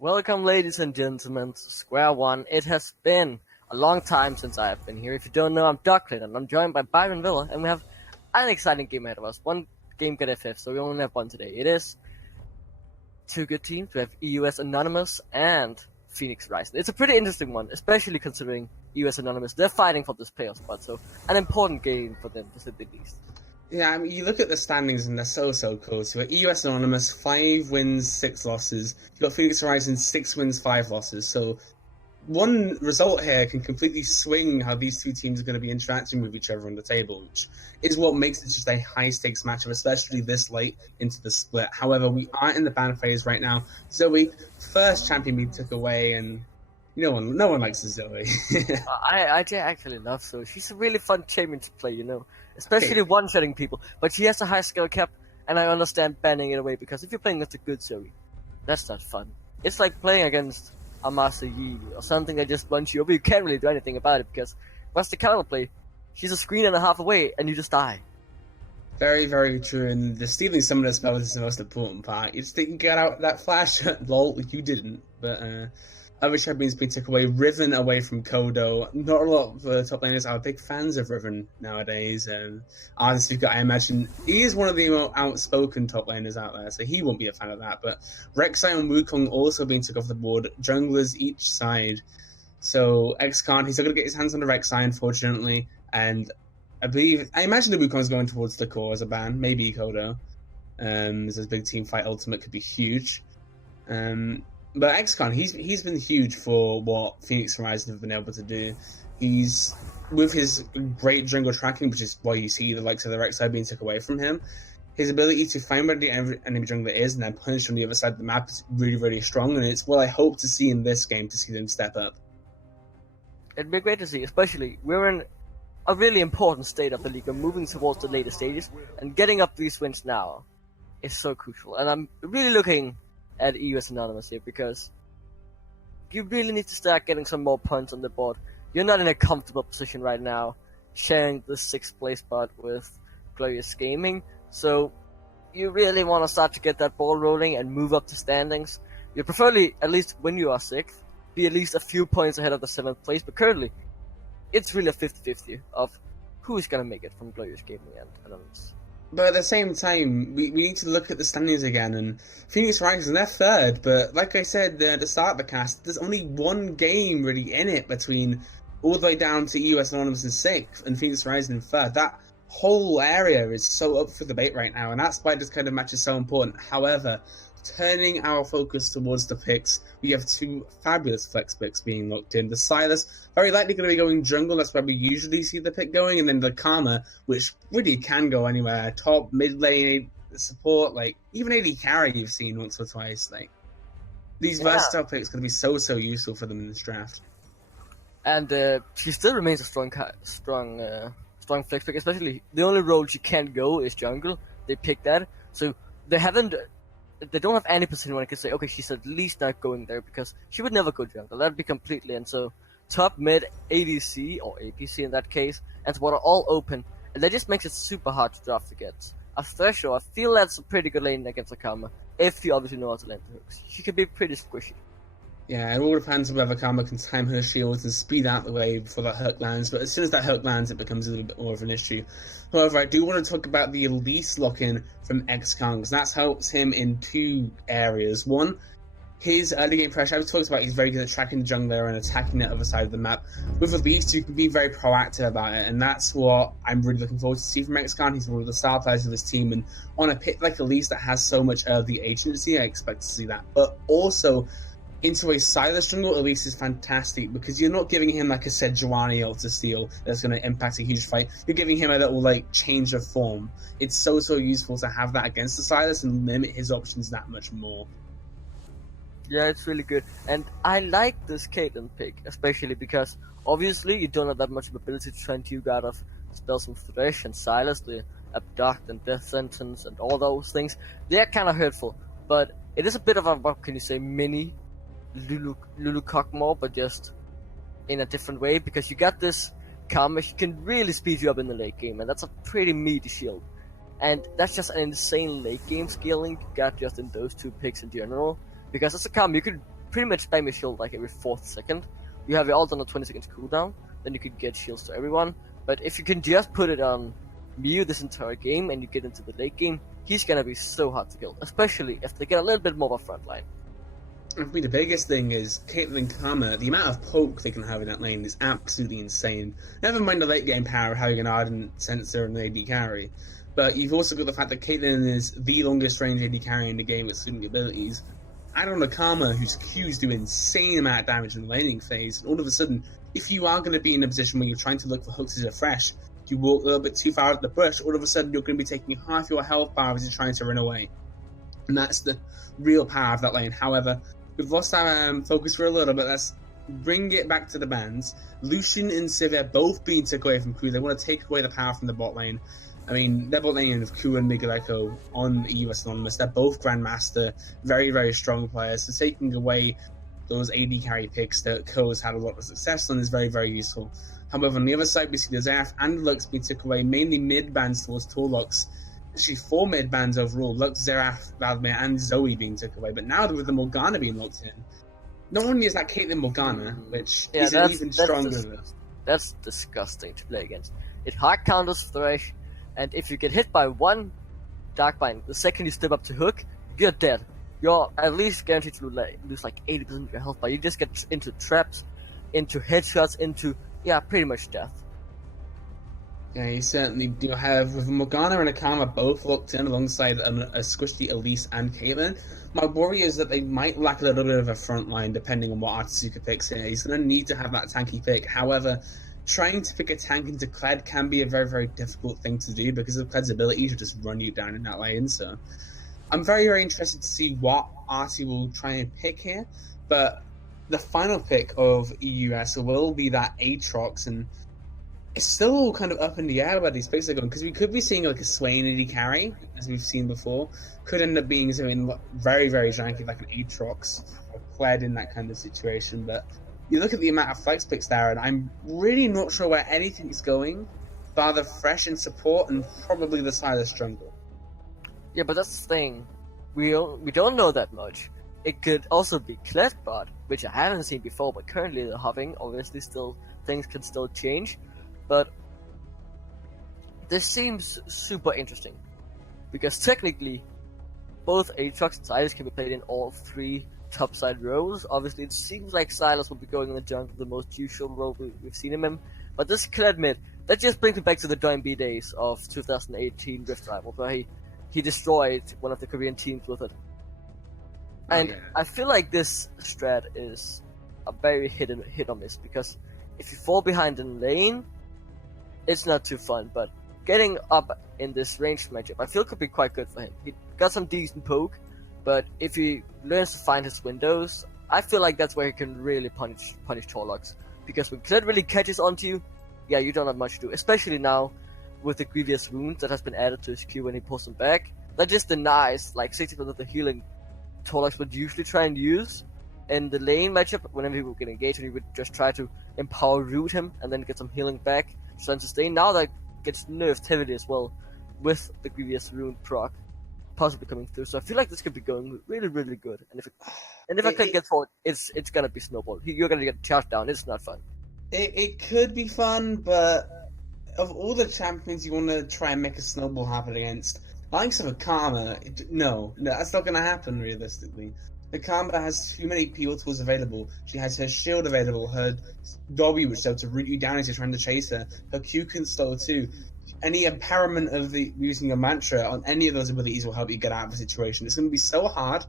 Welcome, ladies and gentlemen, to Square One. It has been a long time since I have been here. If you don't know, I'm Ducklin, and I'm joined by Byron Villa, and we have an exciting game ahead of us. One game got FF, so we only have one today. It is two good teams. We have EUS Anonymous and Phoenix Rising. It's a pretty interesting one, especially considering EUS Anonymous. They're fighting for this playoff spot, so an important game for them, to say the least. Yeah, I mean, you look at the standings and they're so cool. So EUS Anonymous, 5 wins, 6 losses. You've got Phoenix Horizon, 6 wins, 5 losses. So one result here can completely swing how these two teams are going to be interacting with each other on the table, which is what makes it just a high-stakes matchup, especially this late into the split. However, we are in the ban phase right now. Zoe, first champion we took away, and no one likes Zoe. I actually love Zoe. She's a really fun champion to play, especially one-shotting people. But she has a high skill cap, and I understand banning it away, because if you're playing against a good Zoe, that's not fun. It's like playing against a Master Yi or something that just runs you over. You can't really do anything about it, because what's the counterplay? She's a screen and a half away, and you just die. Very, very true, and the stealing some of the spells is the most important part. You just didn't get out that flash. Lol, you didn't, but other champions being taken away. Riven away from Kodo. Not a lot of the top laners are big fans of Riven nowadays. Honestly, I imagine he is one of the more outspoken top laners out there, so he won't be a fan of that. But Rek'Sai and Wukong also being took off the board. Junglers each side. So XCon, he's not going to get his hands on the Rek'Sai, unfortunately. And I imagine the Wukong's going towards the core as a ban. Maybe Kodo. This big team fight ultimate could be huge. But XCon, he's been huge for what Phoenix Horizon have been able to do. He's, with his great jungle tracking, which is why you see the likes of the Rek'Sai being taken away from him, his ability to find where the enemy jungler is and then punish on the other side of the map is really, really strong, and it's what I hope to see in this game, to see them step up. It'd be great to see, especially we're in a really important state of the league. We're moving towards the later stages, and getting up these wins now is so crucial. And I'm really looking at EUS Anonymous here, because you really need to start getting some more points on the board. You're not in a comfortable position right now, sharing the 6th place spot with Glorious Gaming, so you really want to start to get that ball rolling and move up the standings. You preferably, at least when you are 6th, be at least a few points ahead of the 7th place, but currently, it's really a 50-50 of who's going to make it from Glorious Gaming and Anonymous. But at the same time, we need to look at the standings again, and Phoenix Rising, they're 3rd, but like I said at the start of the cast, there's only one game really in it between all the way down to EUS Anonymous in 6th and Phoenix Rising in 3rd. That whole area is so up for debate right now, and that's why this kind of match is so important. However, turning our focus towards the picks, we have 2 fabulous flex picks being locked in. The Silas, very likely going to be going jungle, that's where we usually see the pick going, and then the Karma, which really can go anywhere. Top, mid lane, support, like, even AD carry you've seen once or twice. Like, these versatile picks are going to be so useful for them in this draft. And she still remains a strong flex pick, especially the only role she can't go is jungle. They picked that, so they don't have any position where I can say, okay, she's at least not going there, because she would never go jungle. That'd be completely, and so top, mid, ADC, or APC in that case, and what are all open, and that just makes it super hard to draft against. A Threshold, I feel that's a pretty good lane against a Karma, if you obviously know how to land the hooks. She can be pretty squishy. Yeah, it all depends on whether Karma can time her shields and speed out the way before that hook lands, but as soon as that hook lands, it becomes a little bit more of an issue. However, I do want to talk about the Elise lock-in from XCon, because that helps him in 2 areas. One, his early game pressure. I was talking about he's very good at tracking the jungler and attacking the other side of the map. With Elise, you can be very proactive about it, and that's what I'm really looking forward to see from XCon. He's one of the star players of his team, and on a pick like Elise that has so much early agency, I expect to see that. But also, into a Silas jungle, Elise is fantastic, because you're not giving him like a Sejuani ult to steal that's going to impact a huge fight. You're giving him a little like change of form. It's so useful to have that against the Silas and limit his options that much more. Yeah, it's really good, and I like this Caitlyn pick, especially because obviously you don't have that much ability to try and duke out of spells from Thresh and Silas, the Abduct and Death Sentence and all those things. They're kind of hurtful, but it is a bit of a, what can you say, mini Lulu Cockmore, but just in a different way, because you got this Karma, she can really speed you up in the late game, and that's a pretty meaty shield. And that's just an insane late game scaling you got just in those 2 picks in general, because as a Karma, you could pretty much spam your shield like every 4th second. You have your ult on a 20 seconds cooldown, then you can get shields to everyone. But if you can just put it on Mew this entire game and you get into the late game, he's gonna be so hard to kill, especially if they get a little bit more of a front line. I mean, the biggest thing is Caitlyn Karma. The amount of poke they can have in that lane is absolutely insane. Never mind the late game power of having an Ardent Sensor and an AD carry. But you've also got the fact that Caitlyn is the longest range AD carry in the game with swinging abilities. Add on a Karma whose Qs do insane amount of damage in the laning phase, and all of a sudden, if you are going to be in a position where you're trying to look for hooks as a fresh, you walk a little bit too far out the bush, all of a sudden you're going to be taking half your health bar as you're trying to run away. And that's the real power of that lane. However, we've lost our focus for a little bit. Let's bring it back to the bans. Lucian and Sivir both being took away from Q. They want to take away the power from the bot lane. I mean, their bot lane of Q and Migueleko on EUS Anonymous, they're both Grandmaster, very, very strong players. So taking away those AD carry picks that Ko's had a lot of success on is very, very useful. However, on the other side, we see the Xerath and Lux being took away, mainly mid-bans towards Torlux. Actually, 4 mid-bans overall, Lux, Xerath, Vladimir, and Zoe being took away. But now with the Morgana being locked in, not only is that Caitlyn Morgana, which is even stronger. That's disgusting to play against. It hard counters Thresh, and if you get hit by one Darkbind, the second you step up to hook, you're dead. You're at least guaranteed to lose like 80% of your health bar. You just get into traps, into headshots, into, pretty much death. Yeah, you certainly do have, with Morgana and Akama both locked in alongside a squishy Elise and Caitlyn. My worry is that they might lack a little bit of a front line depending on what Artsuka picks here. He's going to need to have that tanky pick. However, trying to pick a tank into Kled can be a very, very difficult thing to do because of Kled's ability to just run you down in that lane. So I'm very, very interested to see what Artie will try and pick here. But the final pick of EUS will be that Aatrox, and it's still all kind of up in the air where these picks are going, because we could be seeing like a Swain AD carry, as we've seen before. Could end up being something very, very janky, like an Aatrox or Kled in that kind of situation. But you look at the amount of flex picks there, and I'm really not sure where anything is going, bar the Fresh in support and probably the Silas jungle. Yeah, but that's the thing. We don't know that much. It could also be Kled bot, which I haven't seen before, but currently they're hovering. Obviously, still things can still change. But this seems super interesting, because technically both Aatrox and Silas can be played in all 3 topside roles. Obviously, it seems like Silas will be going in the jungle, the most usual role we've seen him in. But this Kled mid, that just brings me back to the WNB days of 2018 Rift Rivals, where he destroyed one of the Korean teams with it. And I feel like this strat is a very hit or miss, because if you fall behind in lane, it's not too fun, but getting up in this ranged matchup, I feel could be quite good for him. He got some decent poke, but if he learns to find his windows, I feel like that's where he can really punish Torlux. Because when Kled really catches onto you, you don't have much to do, especially now with the Grievous Wounds that has been added to his Q when he pulls them back. That just denies like 60% of the healing Torlux would usually try and use in the lane matchup whenever he would get engaged, and he would just try to empower root him and then get some healing back to sustain. Now that gets nerfed heavily as well with the Grievous Rune proc possibly coming through. So I feel like this could be going really, really good. And if I could get forward, it's gonna be snowball. You're gonna get charged down. It's not fun. It could be fun, but of all the champions you want to try and make a snowball happen against, likes of a Karma, no, that's not gonna happen realistically. The Karma has too many PO tools available. She has her shield available, her Dobby, which is able to root you down as you're trying to chase her. Her Q can slow too. Any impairment of using your mantra on any of those abilities will help you get out of the situation. It's going to be so hard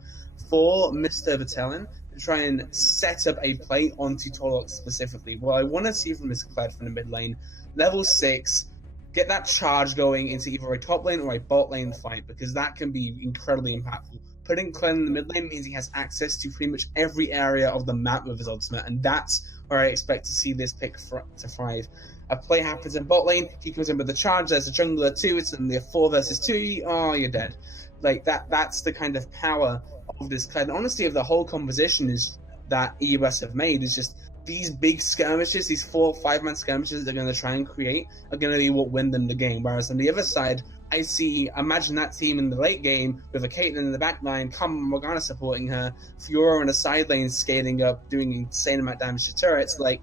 for Mr. Vitelin to try and set up a play onto Torlux specifically. What I want to see from this Kled from the mid lane, level 6, get that charge going into either a top lane or a bot lane fight, because that can be incredibly impactful. Putting Kled in the mid lane means he has access to pretty much every area of the map with his ultimate, and that's where I expect to see this pick to thrive. A play happens in bot lane, he comes in with the charge, there's a jungler 2, it's only a 4 versus 2, you're dead. Like, that's the kind of power of this Kled. And honestly, of the whole composition is that EUS have made is just these big skirmishes, these 4 or 5 man skirmishes they're going to try and create are going to be what win them the game. Whereas on the other side, imagine that team in the late game with a Caitlyn in the back line, Morgana supporting her, Fiora in the side lane scaling up, doing insane amount of damage to turrets. Like,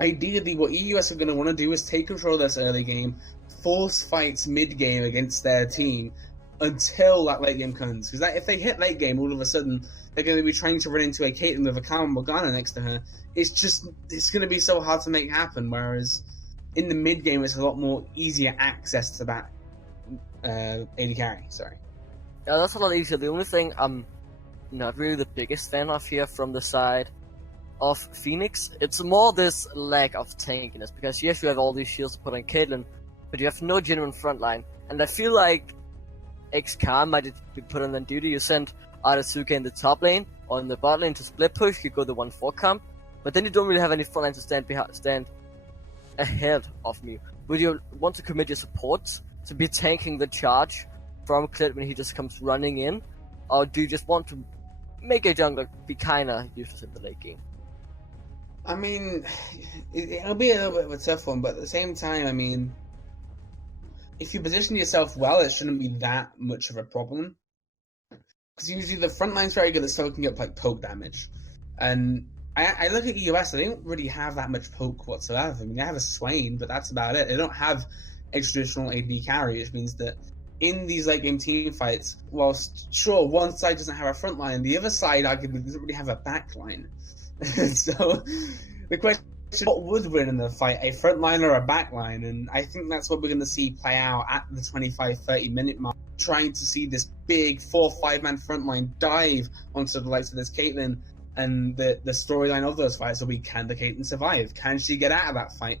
ideally, what EUS are going to want to do is take control of this early game, force fights mid game against their team until that late game comes. Because if they hit late game, all of a sudden they're going to be trying to run into a Caitlyn with a Karma Morgana next to her. It's going to be so hard to make happen. Whereas in the mid game, it's a lot more easier access to that AD carry. Sorry. Yeah, that's a lot easier. The only thing I'm not really the biggest fan of here from the side of Phoenix, it's more this lack of tankiness. Because yes, you have all these shields to put on Caitlyn, but you have no genuine frontline. And I feel like XCOM might be put on duty. You send Arasuka in the top lane or in the bot lane to split push, you go the 1-4 comp, but then you don't really have any frontline to stand ahead of me. Would you want to commit your supports to be tanking the charge from Clit when he just comes running in? Or do you just want to make a jungler be kinda useless in the late game? I mean, it'll be a little bit of a tough one, but at the same time, I mean, if you position yourself well, it shouldn't be that much of a problem. Because usually the front line's very good at soaking up like poke damage. And I look at EUS, they don't really have that much poke whatsoever. I mean, they have a Swain, but that's about it. They don't have a traditional AD carry, which means that in these late game team fights, whilst sure, one side doesn't have a front line, the other side arguably doesn't really have a back line. So the question is, what would win in the fight, a front line or a back line? And I think that's what we're going to see play out at the 25-30 minute mark, trying to see this big 4-5 man front line dive onto the likes of this Caitlyn. And the storyline of those fights will be, can the Caitlyn survive? Can she get out of that fight?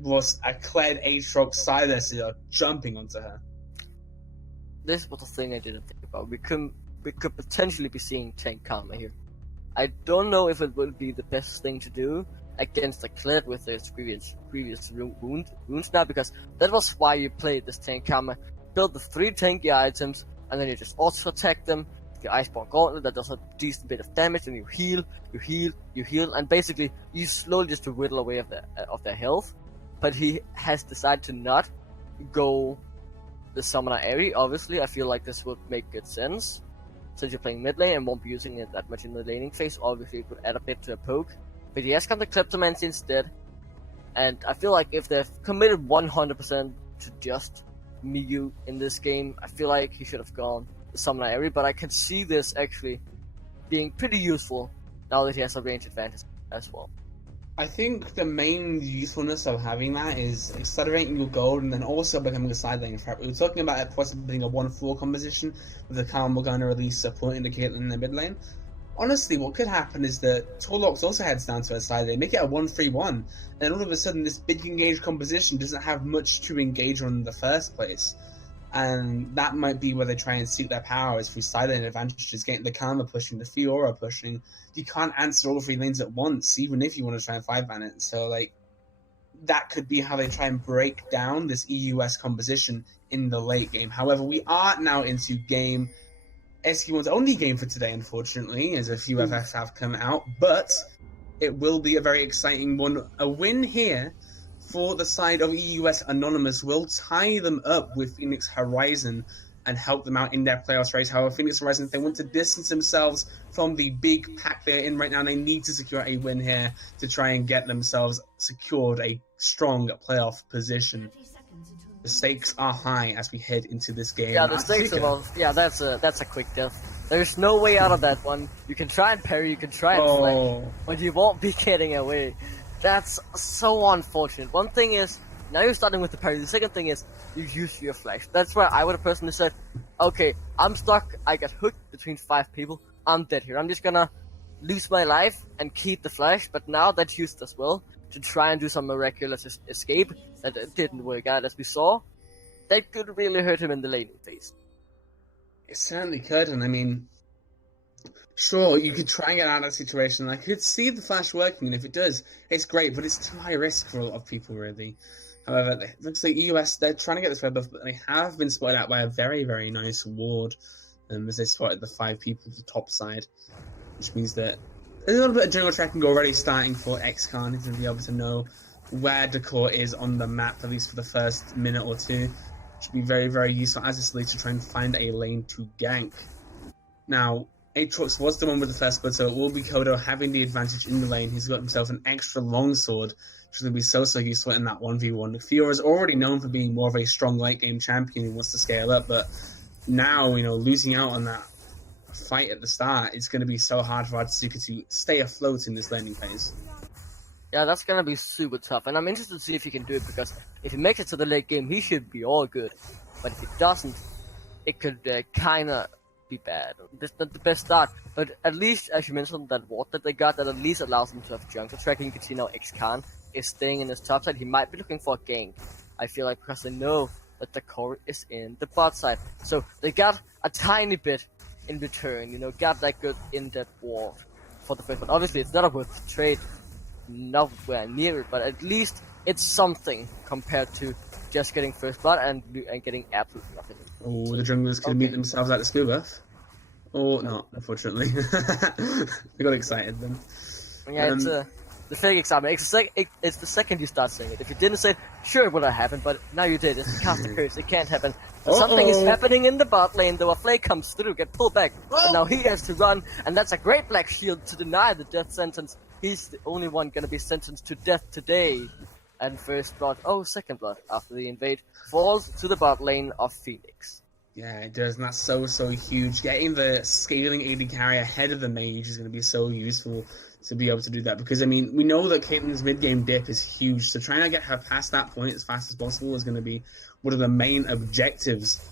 Was a Kled Aatrox Silas jumping onto her? This was a thing I didn't think about. We could potentially be seeing tank Karma here. I don't know if it will be the best thing to do against a Kled with its previous wounds now, because that was why you played this tank Karma. Build the 3 tanky items, and then you just auto-attack them. The Iceborne Gauntlet that does a decent bit of damage, and you heal, and basically you slowly just to whittle away of their health. But he has decided to not go the Summoner Aerie. Obviously, I feel like this would make good sense. Since you're playing mid lane and won't be using it that much in the laning phase, obviously it would add a bit to a poke. But he has gone the Kleptomancy instead. And I feel like if they've committed 100% to just Miyu in this game, I feel like he should have gone the Summoner Aerie. But I can see this actually being pretty useful now that he has a range advantage as well. I think the main usefulness of having that is accelerating your gold and then also becoming a side lane threat. We were talking about it possibly being a 1-4 composition with the Karma Morgana release supporting the Caitlyn in the mid lane. Honestly, what could happen is that Torlox also heads down to a side lane, make it a 1-3-1, and then all of a sudden this big engaged composition doesn't have much to engage on in the first place. And that might be where they try and seek their power, is through side lane advantages, getting the Karma pushing, the Fiora pushing. You can't answer all 3 lanes at once, even if you want to try and 5-ban it. So, like, that could be how they try and break down this EUS composition in the late game. However, we are now into game SQ1's only game for today, unfortunately, as a few FFs have come out, but it will be a very exciting one. A win here for the side of EUS Anonymous will tie them up with Phoenix Horizon and help them out in their playoffs race. However, Phoenix Horizon, if they want to distance themselves from the big pack they're in right now, they need to secure a win here to try and get themselves secured a strong playoff position. The stakes are high as we head into this game. Yeah, the stakes are low. Yeah, that's a quick death. There's no way out of that one. You can try and parry, you can try and flank, but you won't be getting away. That's so unfortunate. One thing is, now you're starting with the parry. The second thing is, you use your flash. That's where I would have personally said, okay, I'm stuck, I got hooked between 5 people, I'm dead here. I'm just gonna lose my life and keep the flash, but now that's used as well to try and do some miraculous escape that didn't work out, as we saw. That could really hurt him in the laning phase. It certainly could, and I mean, sure, you could try and get out of that situation. I could see the flash working, and if it does, it's great, but it's too high risk for a lot of people, really. However, it looks like EUS, they're trying to get this red buff, but they have been spotted out by a very, very nice ward, as they spotted the 5 people to the top side, which means that there's a little bit of jungle tracking already starting for XCon to be able to know where Decor is on the map, at least for the first minute or two. should be very, very useful as this lead to try and find a lane to gank. Now, Aatrox was the one with the first blood, so it will be Kodo having the advantage in the lane. He's got himself an extra longsword, which is going to be so useful in that 1v1. Fiora is already known for being more of a strong late game champion who wants to scale up, but now, you know, losing out on that fight at the start, it's going to be so hard for Atsuka to stay afloat in this laning phase. Yeah, that's gonna be super tough, and I'm interested to see if he can do it, because if he makes it to the late game, he should be all good. But if he doesn't, it could kinda be bad. This not the best start, but at least, as you mentioned, that ward that they got, that at least allows them to have jungle tracking. You can see now X-Khan is staying in his top side. He might be looking for a gank, I feel like, because they know that the core is in the bot side. So they got a tiny bit in return, you know, got that good in-depth ward for the first one. Obviously, it's not a worth trade, nowhere near it, but at least it's something compared to just getting first blood and getting absolutely nothing. Oh, the junglers could meet themselves at the school buff. Or not, unfortunately. They got excited then. Yeah, it's the fake excitement. It's the second you start saying it. If you didn't say it, sure it would have happened, but now you did. It's cast a curse. It can't happen. But something is happening in the bot lane, though. A flake comes through, get pulled back, and now he has to run, and that's a great black shield to deny the death sentence. He's the only one gonna be sentenced to death today. And first blood, second blood after the invade, falls to the bot lane of Phoenix. Yeah, it does, and that's so huge. Getting the scaling AD carry ahead of the mage is going to be so useful to be able to do that, because, I mean, we know that Caitlyn's mid-game dip is huge, so trying to get her past that point as fast as possible is going to be one of the main objectives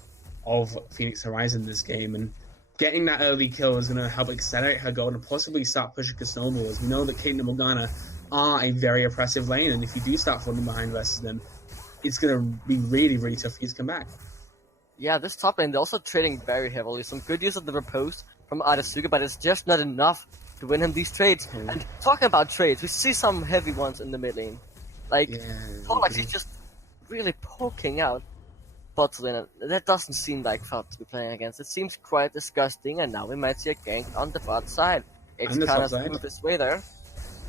of Phoenix Horizon this game, and getting that early kill is going to help accelerate her goal and possibly start pushing her snowballs. We know that Caitlyn and Morgana are a very oppressive lane, and if you do start falling behind versus them, it's going to be really tough for you to come back. Yeah, this top lane, they're also trading very heavily. Some good use of the riposte from Arasuka, but it's just not enough to win him these trades. And talking about trades, we see some heavy ones in the mid lane. Like, Pollock, he's just really poking out bot lane. That doesn't seem like fun to be playing against. It seems quite disgusting, and now we might see a gank on the bot side. It's kind of smooth his way there.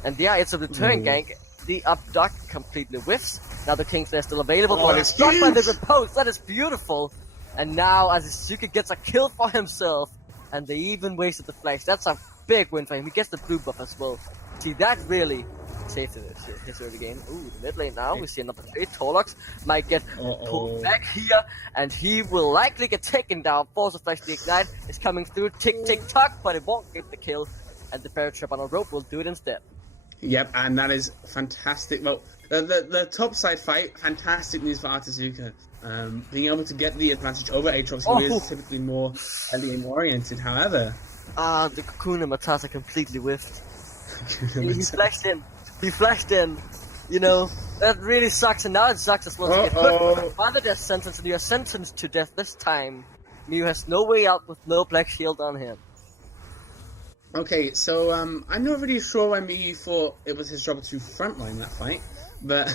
And yeah, it's a return gank. The abduct completely whiffs. Now the Kingslayer is still available, but it's struck by the riposte. That is beautiful. And now Azuka gets a kill for himself, and they even wasted the flash. That's a big win for him. He gets the blue buff as well. See, that really saved his early game. Ooh, the mid lane now. We see another trade. Torlux might get pulled back here, and he will likely get taken down. Force of Flash, the Ignite is coming through. Tick, tick, tock, but it won't get the kill, and the Parrot Trap on a rope will do it instead. Yep, and that is fantastic. Well, the top side fight, fantastic news for Artezuka. Being able to get the advantage over Aatrox, who is typically more early game oriented. However, the Kakuna Matata completely whiffed. He flashed in. He flashed in. You know, that really sucks, and now it sucks as well to get hurt by the death sentence, and you are sentenced to death this time. Mew has no way out with no black shield on him. Okay, so I'm not really sure why Miyu thought it was his job to frontline that fight, but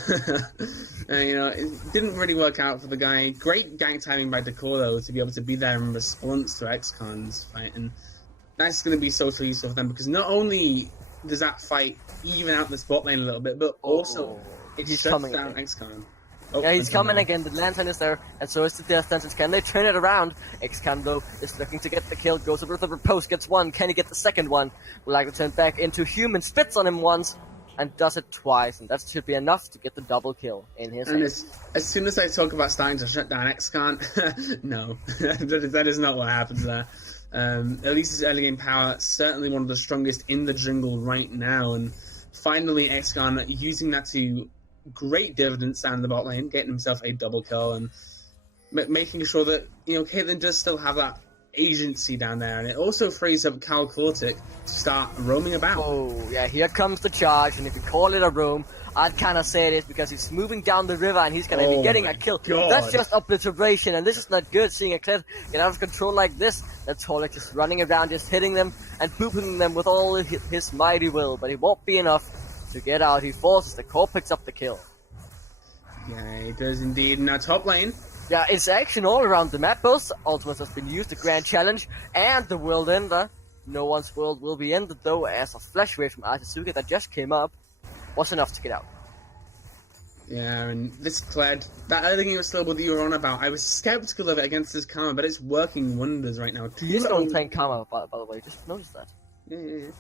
you know, it didn't really work out for the guy. Great gank timing by Decor though, to be able to be there in response to X-Con's fight, and that's going to be so useful for them, because not only does that fight even out the spot lane a little bit, but also it shuts down X-Con. Yeah, he's coming again. The lantern is there, and so is the death sentence. Can they turn it around? X-Con, though, is looking to get the kill. Goes over to the riposte, gets one. Can he get the second one? Will like to turn back into human, spits on him once, and does it twice. And that should be enough to get the double kill in his hand. As soon as I talk about starting to shut down X-Con, no, that is not what happens there. At least his early game power, certainly one of the strongest in the jungle right now. And finally, X-Con using that to great dividends down the bot lane, getting himself a double kill and making sure that, you know, Caitlyn does still have that agency down there, and it also frees up Cal Cortic to start roaming about. Oh yeah, here comes the charge, and if you call it a roam, I'd kind of say it is, because he's moving down the river and he's going to be getting a kill. God. That's just obliteration, and this is not good, seeing a Cliff get out of control like this. That's Torlek just running around, just hitting them and booping them with all his mighty will, but it won't be enough to get out. He forces the core, picks up the kill. Yeah, it does indeed. Now top lane. Yeah, it's action all around the map. Both ultimates has been used, the Grand Challenge and the World Ender. No one's world will be ended though, as a flash wave from Artezuka that just came up was enough to get out. Yeah, and this Kled, that early game of Snowball that you were on about, I was skeptical of it against this Karma, but it's working wonders right now. He's going tank Karma, by the way. Just notice that. Yeah.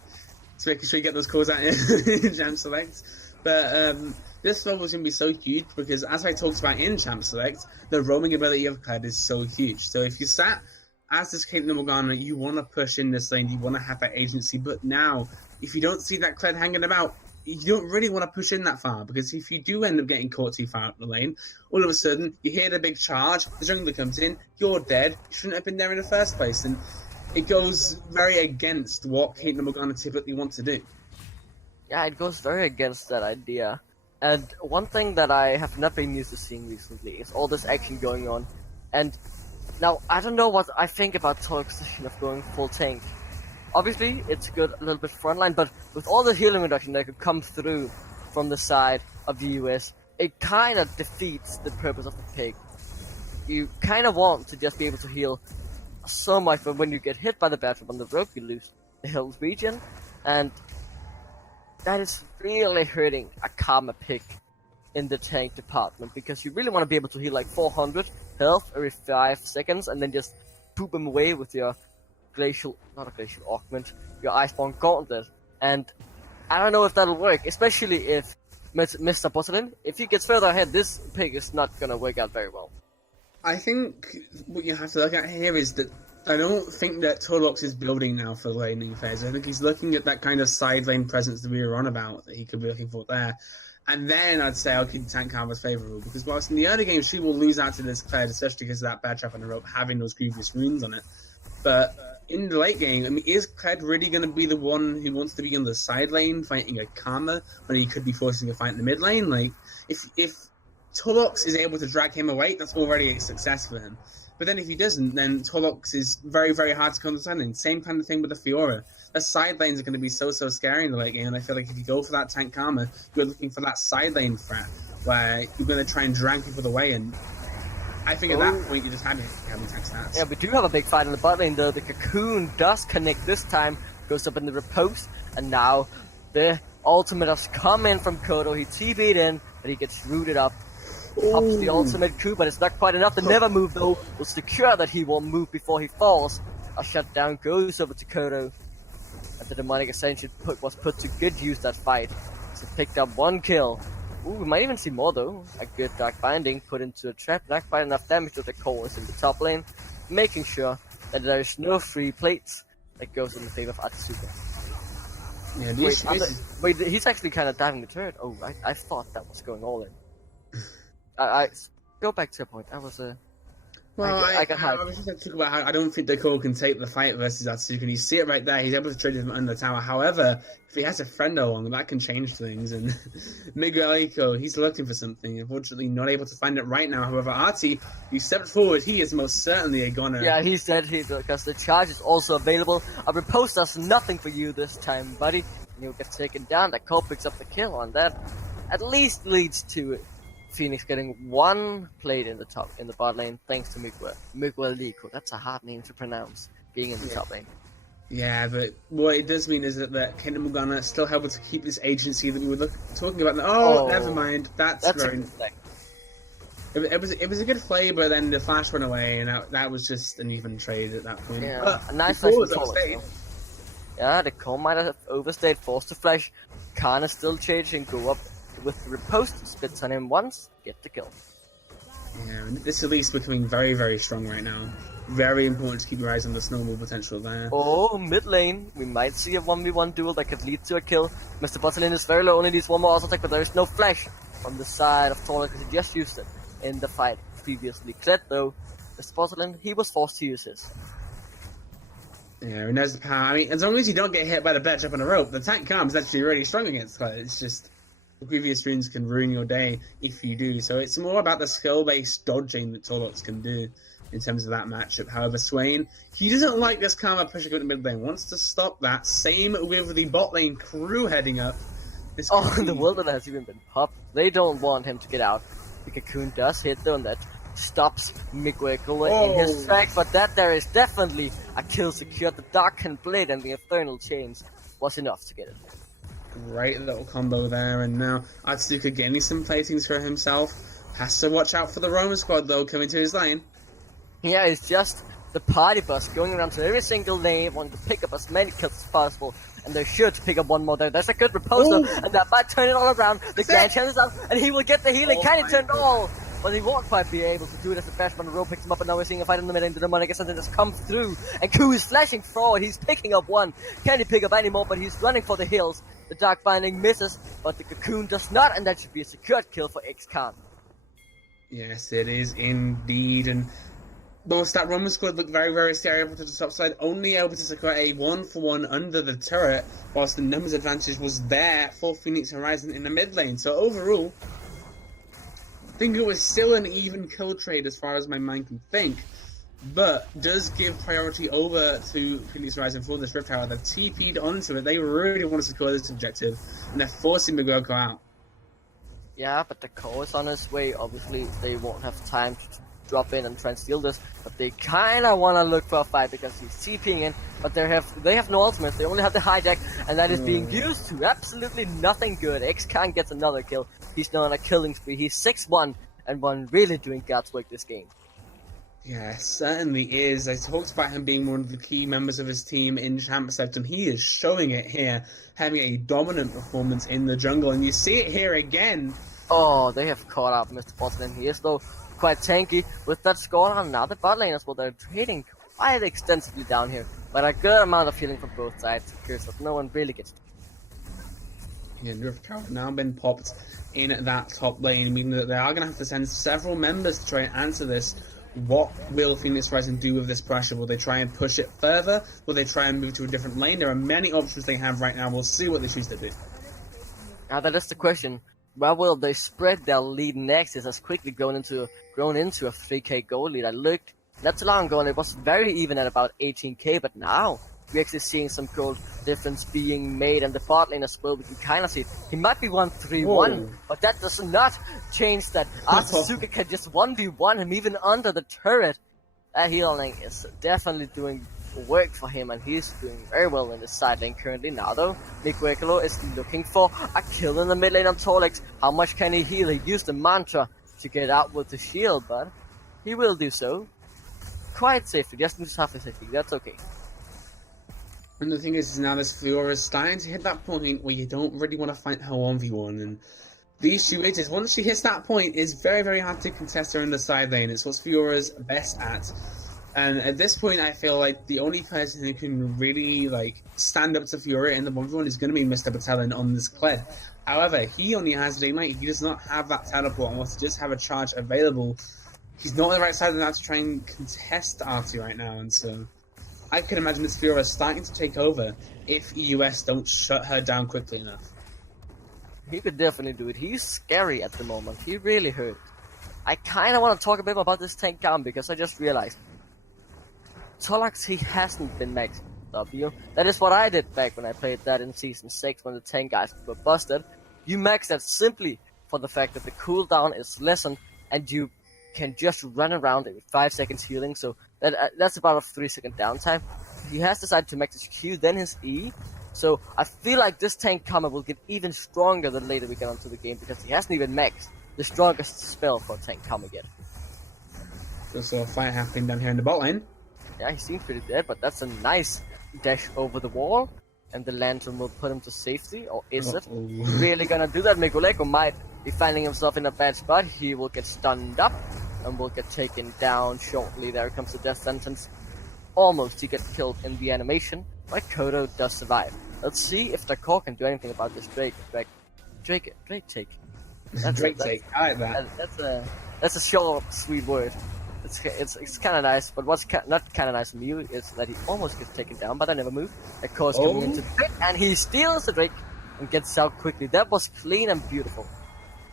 Just making sure you get those calls out in Champ Select. But this level is going to be so huge because, as I talked about in Champ Select, the roaming ability of Kled is so huge. So if you sat as this Caitlyn Morgana, you want to push in this lane, you want to have that agency, but now, if you don't see that Kled hanging about, you don't really want to push in that far, because if you do end up getting caught too far up the lane, all of a sudden, you hear the big charge, the jungler comes in, you're dead, you shouldn't have been there in the first place, and it goes very against what Caitlyn Morgana typically wants to do. Yeah, it goes very against that idea. And one thing that I have not been used to seeing recently is all this action going on. And now, I don't know what I think about Torok's decision of going full tank. Obviously, it's good a little bit frontline, but with all the healing reduction that could come through from the side of the EUS, it kind of defeats the purpose of the pick. You kind of want to just be able to heal so much, but when you get hit by the battle on the rope, you lose the health region, and that is really hurting a Karma pick in the tank department, because you really want to be able to heal like 400 health every 5 seconds, and then just poop them away with your augment, your Iceborne Gauntlet. And I don't know if that'll work, especially if Mr. Bottlein, if he gets further ahead, this pick is not gonna work out very well. I think what you have to look at here is that I don't think that Torlox is building now for laning phase. I think he's looking at that kind of side lane presence that we were on about, that he could be looking for there. And then I'd say I'll keep tank Karma's favourable, because whilst in the early game she will lose out to this Kled, especially because of that bad trap on the rope having those grievous runes on it. But in the late game, I mean, is Kled really going to be the one who wants to be on the side lane fighting a Karma when he could be forcing a fight in the mid lane? Like, if Torlox is able to drag him away, that's already a success for him. But then if he doesn't, then Torlox is very, very hard to come to the side lane. Same kind of thing with the Fiora. The side lanes are going to be so scary in the late game, and I feel like if you go for that tank Karma, you're looking for that side lane threat, where you're going to try and drag people away, and I think at that point you just having tank stats. Yeah, we do have a big fight in the bot lane though. The Cocoon does connect this time, goes up in the riposte, and now the ultimate has come in from Kodo. He TP'd in, but he gets rooted up. Pops the ultimate Q, but it's not quite enough. The never move though will secure that he won't move before he falls. A shutdown goes over to Kodo, and the demonic ascension was put to good use that fight. So picked up 1 kill. Ooh, we might even see more though. A good dark binding put into a trap, not quite enough damage to the core is in the top lane, making sure that there is no free plates that goes in the favor of Atsuka. Yeah, wait, he's actually kind of diving the turret. Oh, I thought that was going all in. I go back to a point. I was Well, I got hyped. I was just going to talk about how I don't think Nicole can take the fight versus Atsuka. And you see it right there. He's able to trade him under the tower. However, if he has a friend along, that can change things. And Miguelito, he's looking for something. Unfortunately, not able to find it right now. However, Artie, he stepped forward. He is most certainly a goner. Yeah, he said because the charge is also available. A riposte does nothing for you this time, buddy. You'll get taken down. That Cole picks up the kill on that. At least leads to Phoenix getting 1 plate in the bot lane, thanks to Miguelito. That's a hard name to pronounce, being in the top lane. Yeah, but what it does mean is that Caitlyn Morgana is still able to keep this agency that we were talking about. Oh, never mind. That's very... It was a good play, but then the flash went away, and that was just an even trade at that point. Yeah, a nice flash from Torlox. Yeah, the Cole might have overstayed, forced to flash. Kana still change and go up with the riposte, spits on him once, get the kill. Yeah, this Elise becoming very, very strong right now. Very important to keep your eyes on the snowball potential there. Oh, mid lane, we might see a 1v1 duel that could lead to a kill. Mr. Bottlein is very low, only needs 1 more auto attack, but there is no flash on the side of Torlox because he just used it in the fight previously. Kled though, Mr. Bottlein, he was forced to use his. Yeah, and there's the power. I mean, as long as you don't get hit by the badge up on a rope, the tank Karma is actually really strong against Kled. It's just... previous runes can ruin your day if you do. So it's more about the skill-based dodging that Torlox can do in terms of that matchup. However, Swain, he doesn't like this Karma pushing up the mid lane. Wants to stop that. Same with the bot lane crew heading up. The Wilderness has even been popped. They don't want him to get out. The Cocoon does hit though, and that stops Miguel in his track. But that there is definitely a kill secured. The Dark Hand Blade and the Infernal Chains was enough to get it. Great little combo there, and now Atsuka getting some platings for himself. Has to watch out for the Roman squad though coming to his lane. Yeah, it's just the party bus going around to every single lane, wanting to pick up as many kills as possible. And they're sure to pick up one more there. There's a good riposte, and that might turn it all around. The Grand Challenge is up, and he will get the healing. Can he turn it all? But he won't quite be able to do it as the Bash Monroe picks him up, and now we're seeing a fight in the middle into the money. Something just come through, and Ku is flashing forward. He's picking up one. Can he pick up any more? But he's running for the hills. The Dark Binding misses, but the Cocoon does not, and that should be a secured kill for X-Khan. Yes, it is indeed, and both that Roman squad looked very, very scary over to the top side, only able to secure a 1-for-1 under the turret, whilst the numbers advantage was there for Phoenix Horizon in the mid lane. So overall, I think it was still an even kill trade as far as my mind can think, but does give priority over to Phoenix Horizon for this Rift Tower. They've TP'd onto it, they really want to secure this objective, and they're forcing the go out. Yeah, but the core is on his way. Obviously, they won't have time to drop in and try and steal this, but they kind of want to look for a fight because he's TPing in, but they have no ultimates. They only have the hijack, and that is being used to absolutely nothing good. X-Khan gets another kill. He's now on a killing spree. He's 6-1, and one really doing God's work this game. Yeah, certainly is. I talked about him being one of the key members of his team in Champ Septum. He is showing it here, having a dominant performance in the jungle, and you see it here again. Oh, they have caught up Mr. Boston. He is though quite tanky with that score on now the bot lane as well. They're trading quite extensively down here, but a good amount of healing from both sides secures that no one really gets to. Yeah, Rift Tower now been popped in that top lane, meaning that they are going to have to send several members to try and answer this. What will Phoenix Horizon do with this pressure? Will they try and push it further? Will they try and move to a different lane? There are many options they have right now. We'll see what they choose to do. Now that is the question. Where will they spread their lead next? It has quickly grown into a 3k goal lead. I looked not too long ago and it was very even at about 18k, but now we're actually seeing some goal difference being made, and the bot lane as well, we can kind of see it. He might be 1-3-1, but that does not change that Atsuka can just 1v1 him even under the turret. That healing is definitely doing work for him, and he's doing very well in the side lane currently. Now though, Miguelo is looking for a kill in the mid lane on Torlex. How much can he heal? He used the mantra to get out with the shield, but he will do so quite safely. Just needs half the safety, that's okay. And the thing is now this Fiora is starting to hit that point where you don't really want to fight her 1v1, and the issue is once she hits that point, it's very, very hard to contest her in the side lane. It's what Fiora's best at. And at this point, I feel like the only person who can really stand up to Fiora in the 1v1 is going to be Mr. Battalion on this Kled. However, he only has Ignite. He does not have that teleport and wants to just have a charge available. He's not on the right side of the map to try and contest Artie right now, and so I can imagine this Fiora starting to take over if EUS don't shut her down quickly enough. He could definitely do it. He's scary at the moment. He really hurt. I kind of want to talk a bit about this tank down because I just realized Tolax, he hasn't been maxed W. That is what I did back when I played that in Season 6 when the tank guys were busted. You max that simply for the fact that the cooldown is lessened and you can just run around with 5 seconds healing, so that's about a 3-second downtime. He has decided to max his Q, then his E, so I feel like this tank combo will get even stronger the later we get onto the game because he hasn't even maxed the strongest spell for a tank combo yet. There's a fight happening down here in the bot lane. Yeah, he seems pretty dead, but that's a nice dash over the wall, and the lantern will put him to safety, or is it really gonna do that? Miguelo might be finding himself in a bad spot. He will get stunned up, and will get taken down shortly. There comes the death sentence. Almost he gets killed in the animation, but Kodo does survive. Let's see if the core can do anything about this Drake take. Drake take, I like that. That's a short, sweet word. It's kind of nice, but what's not kind of nice from you is that he almost gets taken down, but I never move. The core's coming into the pit, and he steals the Drake and gets out quickly. That was clean and beautiful.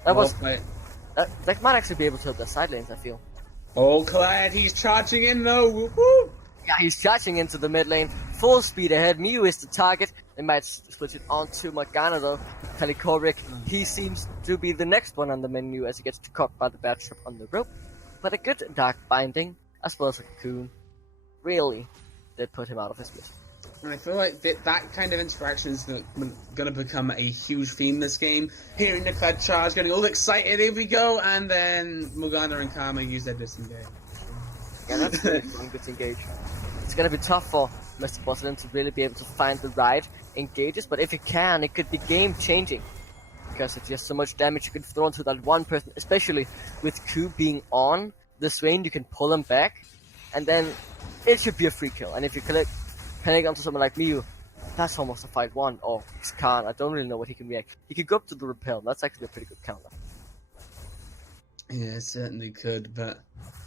That might actually be able to help the side lanes, I feel. Oh, Clyde, he's charging in though. Woo-hoo! Yeah, he's charging into the mid lane, full speed ahead. Miu is the target. They might switch it onto Morgana though. Kalikorik, he seems to be the next one on the menu as he gets caught by the bad trap on the rope. But a good dark binding, as well as a cocoon, really did put him out of his mission. And I feel like that kind of interaction is going to become a huge theme this game. Hearing the Kled charge, getting all excited, here we go, and then Morgana and Karma use their disengage. Yeah, that's really strong disengage. It's gonna be tough for Mr. Porcelain to really be able to find the right engages, but if he can, it could be game changing. Because it's just so much damage you can throw into that one person, especially with Q being on this range, you can pull him back, and then it should be a free kill. And if you panic onto someone like Mew, that's almost a fight one. Or Khan, I don't really know what he can react. He could go up to the repel, that's actually a pretty good counter. Yeah, it certainly could, but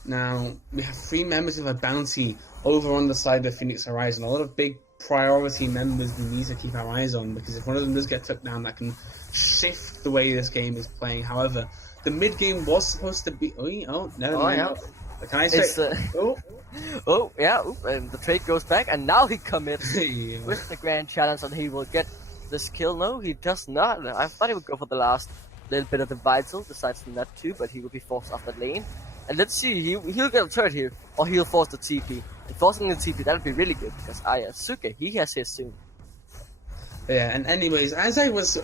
now we have 3 members of a bounty over on the side of Phoenix Horizon. A lot of big priority members we need to keep our eyes on, because if one of them does get took down, that can shift the way this game is playing. However, the mid game was supposed to be. Oh, never mind. Yeah. Can I say? Oh, yeah, and the trade goes back, and now he commits with the grand challenge, and he will get this kill. No, he does not. I thought he would go for the last little bit of the vital, besides the nut too, but he will be forced off that lane. And let's see, he'll get a turret here, or he'll force the TP. And forcing the TP, that'll be really good, because Suke, he has his soon. Yeah, and anyways, as I was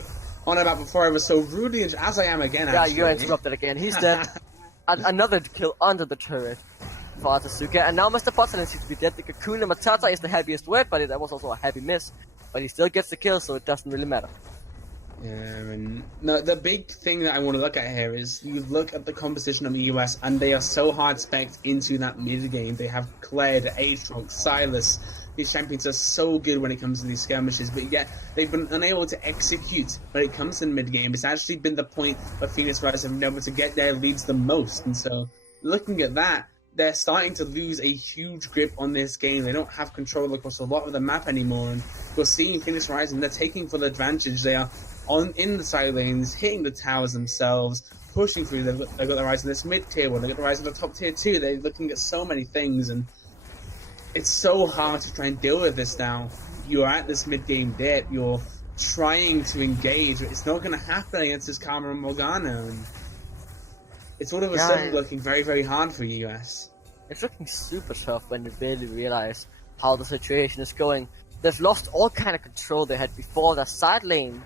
on about before, I was so rudely, as I am again, yeah, actually. you're interrupted again. He's dead. Another kill under the turret for Atasuka, and now Mr. Porcelain seems to be dead. The Kakuna Matata is the heaviest word, but that was also a heavy miss. But he still gets the kill, so it doesn't really matter. Yeah, and no, the big thing that I want to look at here is you look at the composition of the EUS, and they are so hard spec'd into that mid game. They have Kled, Aatrox, Silas. These champions are so good when it comes to these skirmishes, but yet they've been unable to execute when it comes to mid game. It's actually been the point where Phoenix Rise have been able to get their leads the most, and so looking at that, they're starting to lose a huge grip on this game. They don't have control across a lot of the map anymore, and we're seeing Phoenix Rise, and they're taking full advantage. They are in the side lanes, hitting the towers themselves, pushing through. They've got the rise in this mid tier one, they've got the rise in the top tier 2. They're looking at so many things, and it's so hard to try and deal with this now. You're at this mid game dip, you're trying to engage, but it's not going to happen against this Karma and Morgana, and it's all of a sudden looking very, very hard for EUS. It's looking super tough when you really realize how the situation is going. They've lost all kind of control they had before. Their side lane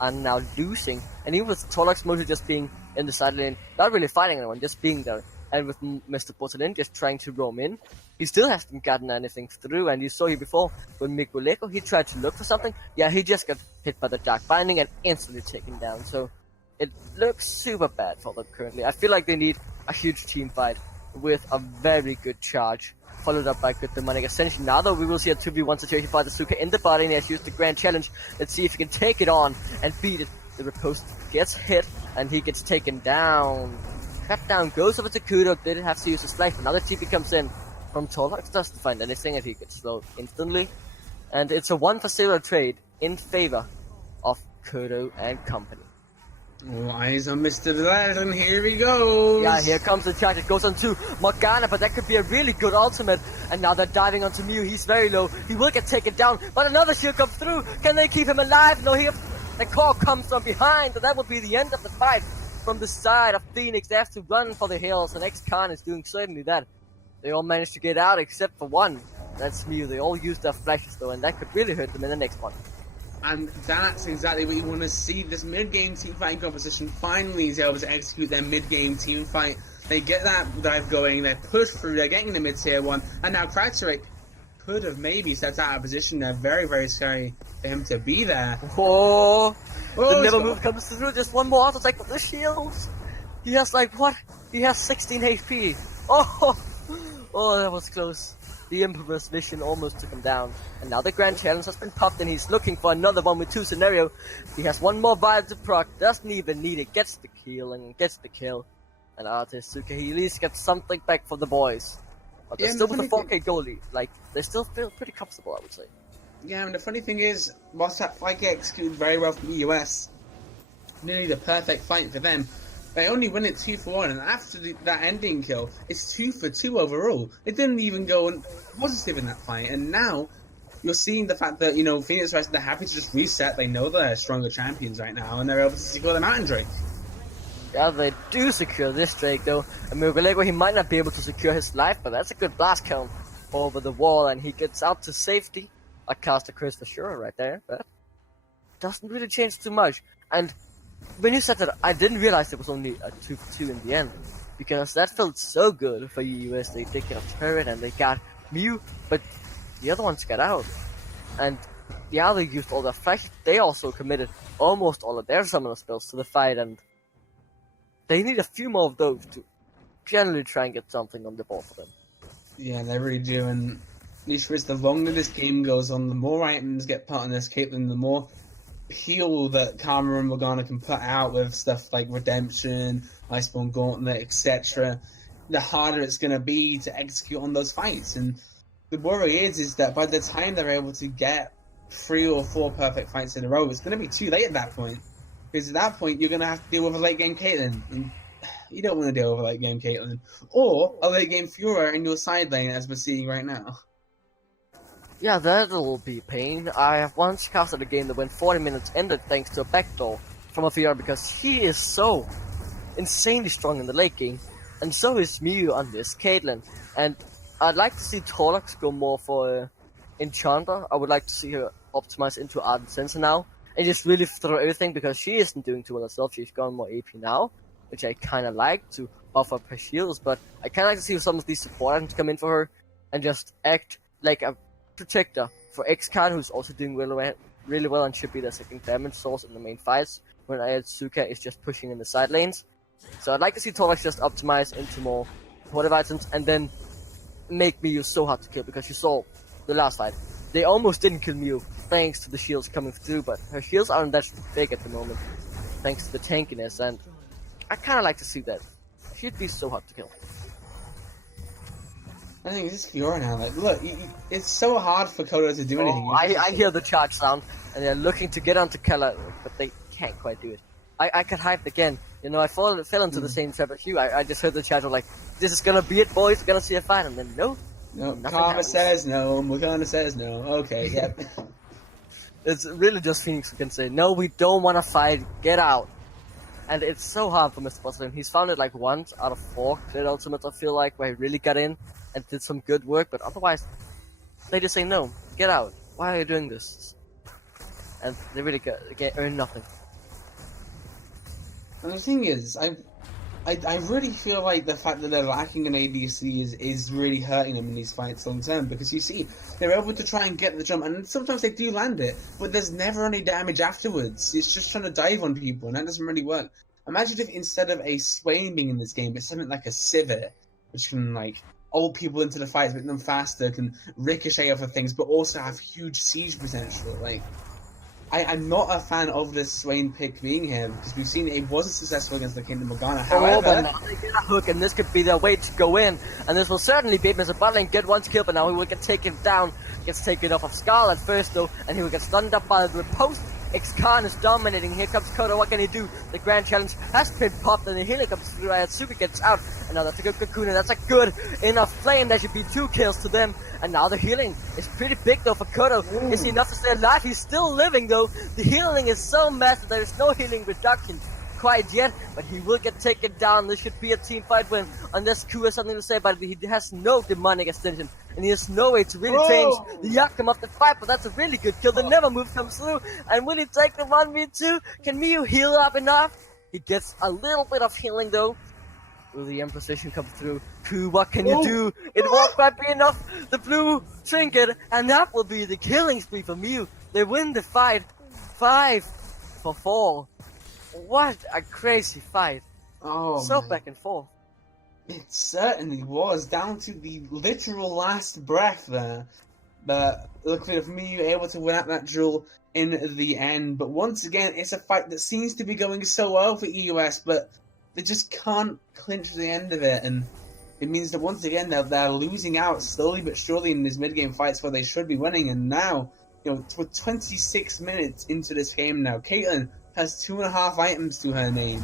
are now losing, and even with Torlux mostly just being in the side lane, not really fighting anyone, just being there, and with Mr. Porcelain just trying to roam in, he still hasn't gotten anything through. And you saw here before when Miguleko, he tried to look for something, yeah, he just got hit by the Dark Binding and instantly taken down. So it looks super bad for them currently. I feel like they need a huge team fight with a very good charge, followed up by good demonic ascension. Now though, we will see a 2v1 situation for Atasuka in the body, and he has used the grand challenge. Let's see if he can take it on and beat it. The riposte gets hit, and he gets taken down. Cut down goes over to Kudo, didn't have to use his flash, but now the TP comes in from Torlux, doesn't find anything, and he gets slowed instantly. And it's a 1-for-0 trade in favor of Kudo and company. All eyes on Mr. Vlad, and here he goes! Yeah, here comes the charge. It goes on to Morgana, but that could be a really good ultimate. And now they're diving onto Mew. He's very low. He will get taken down, but another shield comes through. Can they keep him alive? No, the core comes from behind, and that will be the end of the fight. From the side of Phoenix, they have to run for the hills, and X-Khan is doing certainly that. They all managed to get out except for one. That's Mew. They all used their flashes though, and that could really hurt them in the next one. And that's exactly what you want to see. This mid-game team fighting composition finally is able to execute their mid-game team fight. They get that dive going, they push through, they're getting the mid-tier one, and now Kratzerick could have maybe stepped out of position there. Very, very scary for him to be there. Oh, the never move comes through, just one more auto attack with the shields. He has like, what? He has 16 HP. Oh, that was close. The Emperor's vision almost took him down. And now the Grand Challenge has been popped, and he's looking for another 1v2 scenario. He has one more vial to proc, doesn't even need it, gets the kill, and gets the kill. And Atasuka, he at least gets something back for the boys. But they're still with a 4k goalie. Like, they still feel pretty comfortable, I would say. Yeah, and the funny thing is, whilst that fight gets executed very well from the EUS, nearly the perfect fight for them, they only win it 2-for-1, and after that ending kill, it's 2-for-2 overall. It didn't even go positive in that fight, and now you're seeing the fact that, Phoenix Rise, they're happy to just reset. They know they're stronger champions right now, and they're able to secure the Mountain Drake. Yeah, they do secure this Drake though. And Mugolego, he might not be able to secure his life, but that's a good blast count over the wall, and he gets out to safety. I cast a curse for sure right there, but doesn't really change too much. And when you said that, I didn't realize it was only a 2-for-2 in the end, because that felt so good for EUS. They did get a turret and they got Mew, but the other ones got out. And yeah, they used all their flash. They also committed almost all of their summoner spells to the fight, and they need a few more of those to generally try and get something on the board for them. Yeah, they really do, and the longer this game goes on, the more items get put on this Caitlyn, the more appeal that Karma and Morgana can put out with stuff like Redemption, Iceborne Gauntlet, etc., the harder it's going to be to execute on those fights. And the worry is that by the time they're able to get 3 or 4 perfect fights in a row, it's going to be too late at that point. Because at that point, you're going to have to deal with a late game Caitlyn. And you don't want to deal with a late game Caitlyn. Or a late game Fiora in your side lane, as we're seeing right now. Yeah, that'll be pain. I have once casted a game that went 40 minutes ended thanks to a backdoor from a VR because he is so insanely strong in the late game, and so is Mew on this Caitlyn. And I'd like to see Torlux go more for Enchanter. I would like to see her optimize into Ardent Sensor now and just really throw everything because she isn't doing too well herself. She's gone more AP now, which I kind of like to buff up her shields, but I kind of like to see some of these support items come in for her and just act like a protector for X-Card, who's also doing really well and should be the second damage source in the main fights when Ayatsuka is just pushing in the side lanes. So I'd like to see Torlux just optimize into more supportive items and then make Mew so hard to kill, because you saw the last fight. They almost didn't kill Mew thanks to the shields coming through, but her shields aren't that big at the moment thanks to the tankiness, and I kind of like to see that. She'd be so hard to kill. I think it's Fiora now. Like, look, it's so hard for Kodo to do anything. I hear the charge sound, and they're looking to get onto Keller, but they can't quite do it. I could hype again. You know, I fell into the same trap as you. I just heard the charge like, this is gonna be it, boys. We're gonna see a fight, and then no. Karma says no. Morgana says no. Okay, yep. It's really just Phoenix who can say, no, we don't want to fight. Get out. And it's so hard for Mr. Boston. He's found it like once out of 4 cleared ultimates, I feel like, where he really got in and did some good work, but otherwise, they just say, no, get out. Why are you doing this? And they really earn nothing. And the thing is, I really feel like the fact that they're lacking an ADC is really hurting them in these fights long term, because you see, they're able to try and get the jump, and sometimes they do land it, but there's never any damage afterwards. It's just trying to dive on people, and that doesn't really work. Imagine if instead of a Swain being in this game, it's something like a Sivir, which can, like, ult people into the fights, make them faster, can ricochet off of things, but also have huge siege potential. Like, I'm not a fan of this Swain pick being here, because we've seen it wasn't successful against the Kingdom Morgana. However, but now they get a hook, and this could be their way to go in, and this will certainly be Mr. Butler get one kill, but now he will get taken down, gets taken off of Scarlet first though, and he will get stunned up by the post. X-Khan is dominating. Here comes Kodo. What can he do? The grand challenge has been popped, and the healing comes through. Ayatsuka gets out. And now that's a good Cocoon, and that's a good enough flame. That should be 2 kills to them. And now the healing is pretty big though for Kodo. Is he enough to stay alive? He's still living though. The healing is so massive. There is no healing reduction quite yet, but he will get taken down. This should be a team fight win, unless Q has something to say about it. He has no demonic extension, and he has no way to really change the outcome of the fight, but that's a really good kill. The never move comes through, and will he take the 1v2? Can Mew heal up enough? He gets a little bit of healing though. Will the imposition come through? Q, what can you do? It won't quite be enough. The blue trinket, and that will be the killing spree for Mew. They win the fight 5-4. What a crazy fight. Oh, so man. Back and forth. It certainly was, down to the literal last breath there. But luckily for me, you're able to win out that duel in the end. But once again, it's a fight that seems to be going so well for EUS, but they just can't clinch the end of it. And it means that once again, they're losing out slowly but surely in these mid-game fights where they should be winning. And now, you know, we're 26 minutes into this game now. Caitlyn has 2.5 items to her name.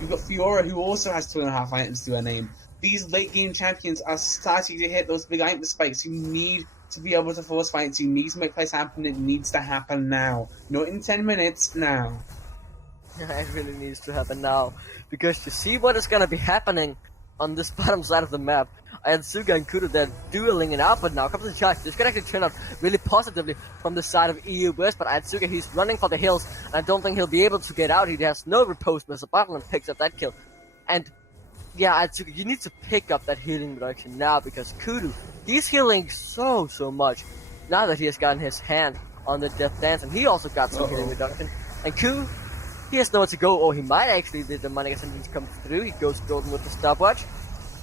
You've got Fiora, who also has 2.5 items to her name. These late game champions are starting to hit those big item spikes. You need to be able to force fights. You need to make plays happen. It needs to happen now. Not in 10 minutes, now. It really needs to happen now. Because you see what is going to be happening on this bottom side of the map. Ayatsuga and Kudo, they're dueling it out, but now comes the charge. This could actually turn out really positively from the side of EUS, but Ayatsuga, he's running for the hills, and I don't think he'll be able to get out. He has no riposte missile battle and picks up that kill. And yeah, Ayatsuga, you need to pick up that healing reduction now, because Kudo, he's healing so much now that he has gotten his hand on the Death Dance, and he also got some healing reduction. And Ku, he has nowhere to go, or he might actually let the Demonic Ascendance come through. He goes golden with the stopwatch,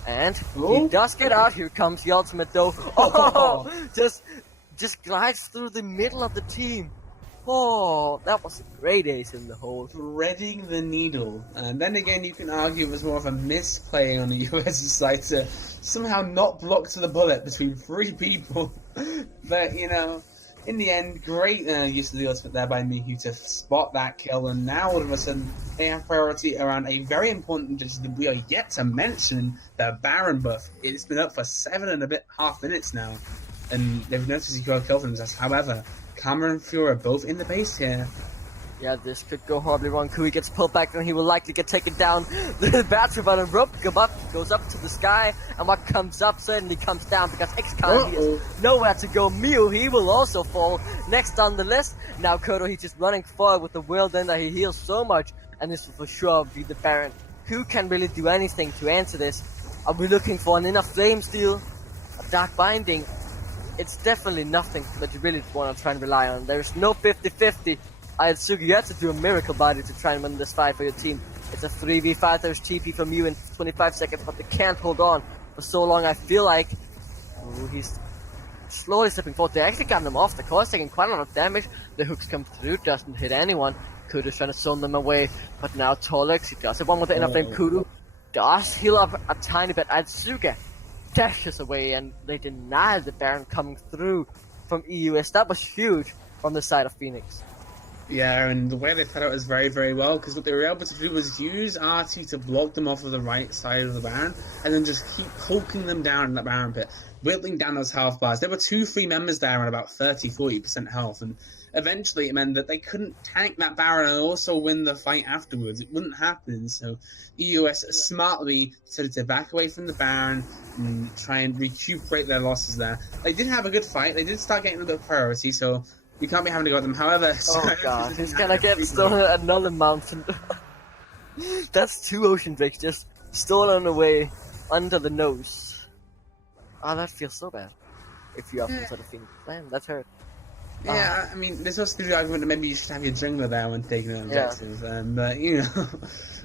and he does get out. Here comes the ultimate though. Oh, just glides through the middle of the team. Oh, that was a great ace in the hole. Threading the needle. And then again, you can argue it was more of a misplay on the US's side to somehow not block to the bullet between 3 people. But, you know, in the end, great use of the ultimate there by Miyu to spot that kill, and now all of a sudden they have priority around a very important objective that we are yet to mention, the Baron buff. It's been up for 7 and a bit half minutes now, and they've noticed a secure kill for themselves. However, Karma and Fury are both in the base here. Yeah, this could go horribly wrong. Kui gets pulled back and he will likely get taken down. The battery button rope goes up to the sky, and what comes up certainly comes down, because X-Con has nowhere to go. Miyu, he will also fall next on the list. Now Kodo, he's just running forward with the Whirlwind. He heals so much, and this will for sure be the Baron. Who can really do anything to answer this? Are we looking for an enough flame steal? A dark binding? It's definitely nothing that you really want to try and rely on. There's no 50-50. Ayatsuga, you have to do a miracle body to try and win this fight for your team. It's a 3v5, there's TP from you in 25 seconds, but they can't hold on for so long. I feel like he's slowly slipping forward. They actually got him off the course, taking quite a lot of damage. The hooks come through, doesn't hit anyone. Kudo's trying to zone them away, but now Tolex, he does have one with the inner flame. Kudo does heal up a tiny bit. Ayatsuga dashes away, and they deny the Baron coming through from EUS. That was huge from the side of Phoenix. Yeah, and the way they played out was very, very well, because what they were able to do was use RT to block them off of the right side of the Baron, and then just keep poking them down in that Baron pit, whittling down those health bars. There were 2 free members there on about 30-40% health, and eventually it meant that they couldn't tank that Baron and also win the fight afterwards. It wouldn't happen, so EUS smartly decided to back away from the Baron and try and recuperate their losses there. They did have a good fight. They did start getting a bit of priority, so you can't be having to go at them. However, oh god, he's gonna get stolen another mountain. That's 2 ocean drakes just stolen away under the nose. Oh, that feels so bad. If you have some sort of Phoenix plan, that's hurt. Yeah, I mean, there's also the argument that maybe you should have your jungler there when taking an objective, but you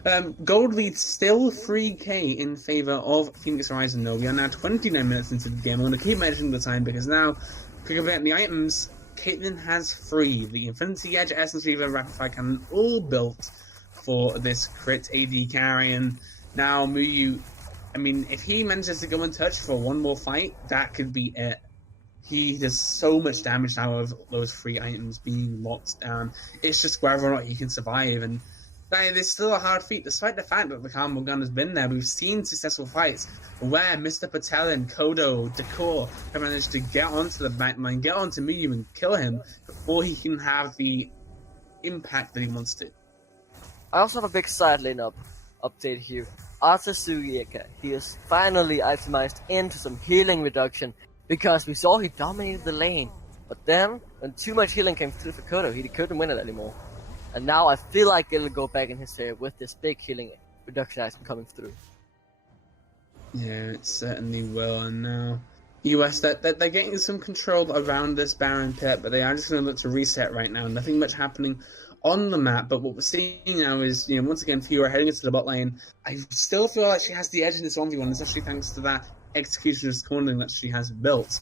know. Gold leads still 3k in favor of Phoenix Horizon, though. We are now 29 minutes into the game. I'm going to keep mentioning the time because now, quick about the items, Caitlyn has 3. The Infinity Edge, Essence Reaver, Rapid Fire Cannon, all built for this crit AD carry. And now Muyu, I mean, if he manages to go in touch for one more fight, that could be it. He does so much damage now of those 3 items being locked down. It's just whether or not he can survive. And it's still a hard feat, despite the fact that the Carmel gun has been there. We've seen successful fights where Mr. Patel and Kodo, Decor have managed to get onto the backline, get onto Muyu and kill him before he can have the impact that he wants to. I also have a big side lane update here. Arthur Sugieka, he is finally itemized into some healing reduction, because we saw he dominated the lane. But then, when too much healing came through for Kodo, he couldn't win it anymore. And now I feel like it'll go back in his favor with this big healing reduction item coming through. Yeah, it certainly will. And now EUS, they're getting some control around this Baron pit, but they are just going to look to reset right now. Nothing much happening on the map, but what we're seeing now is, you know, once again, Fiora heading into the bot lane. I still feel like she has the edge in this 1v1, especially thanks to that Executioner's cornering that she has built.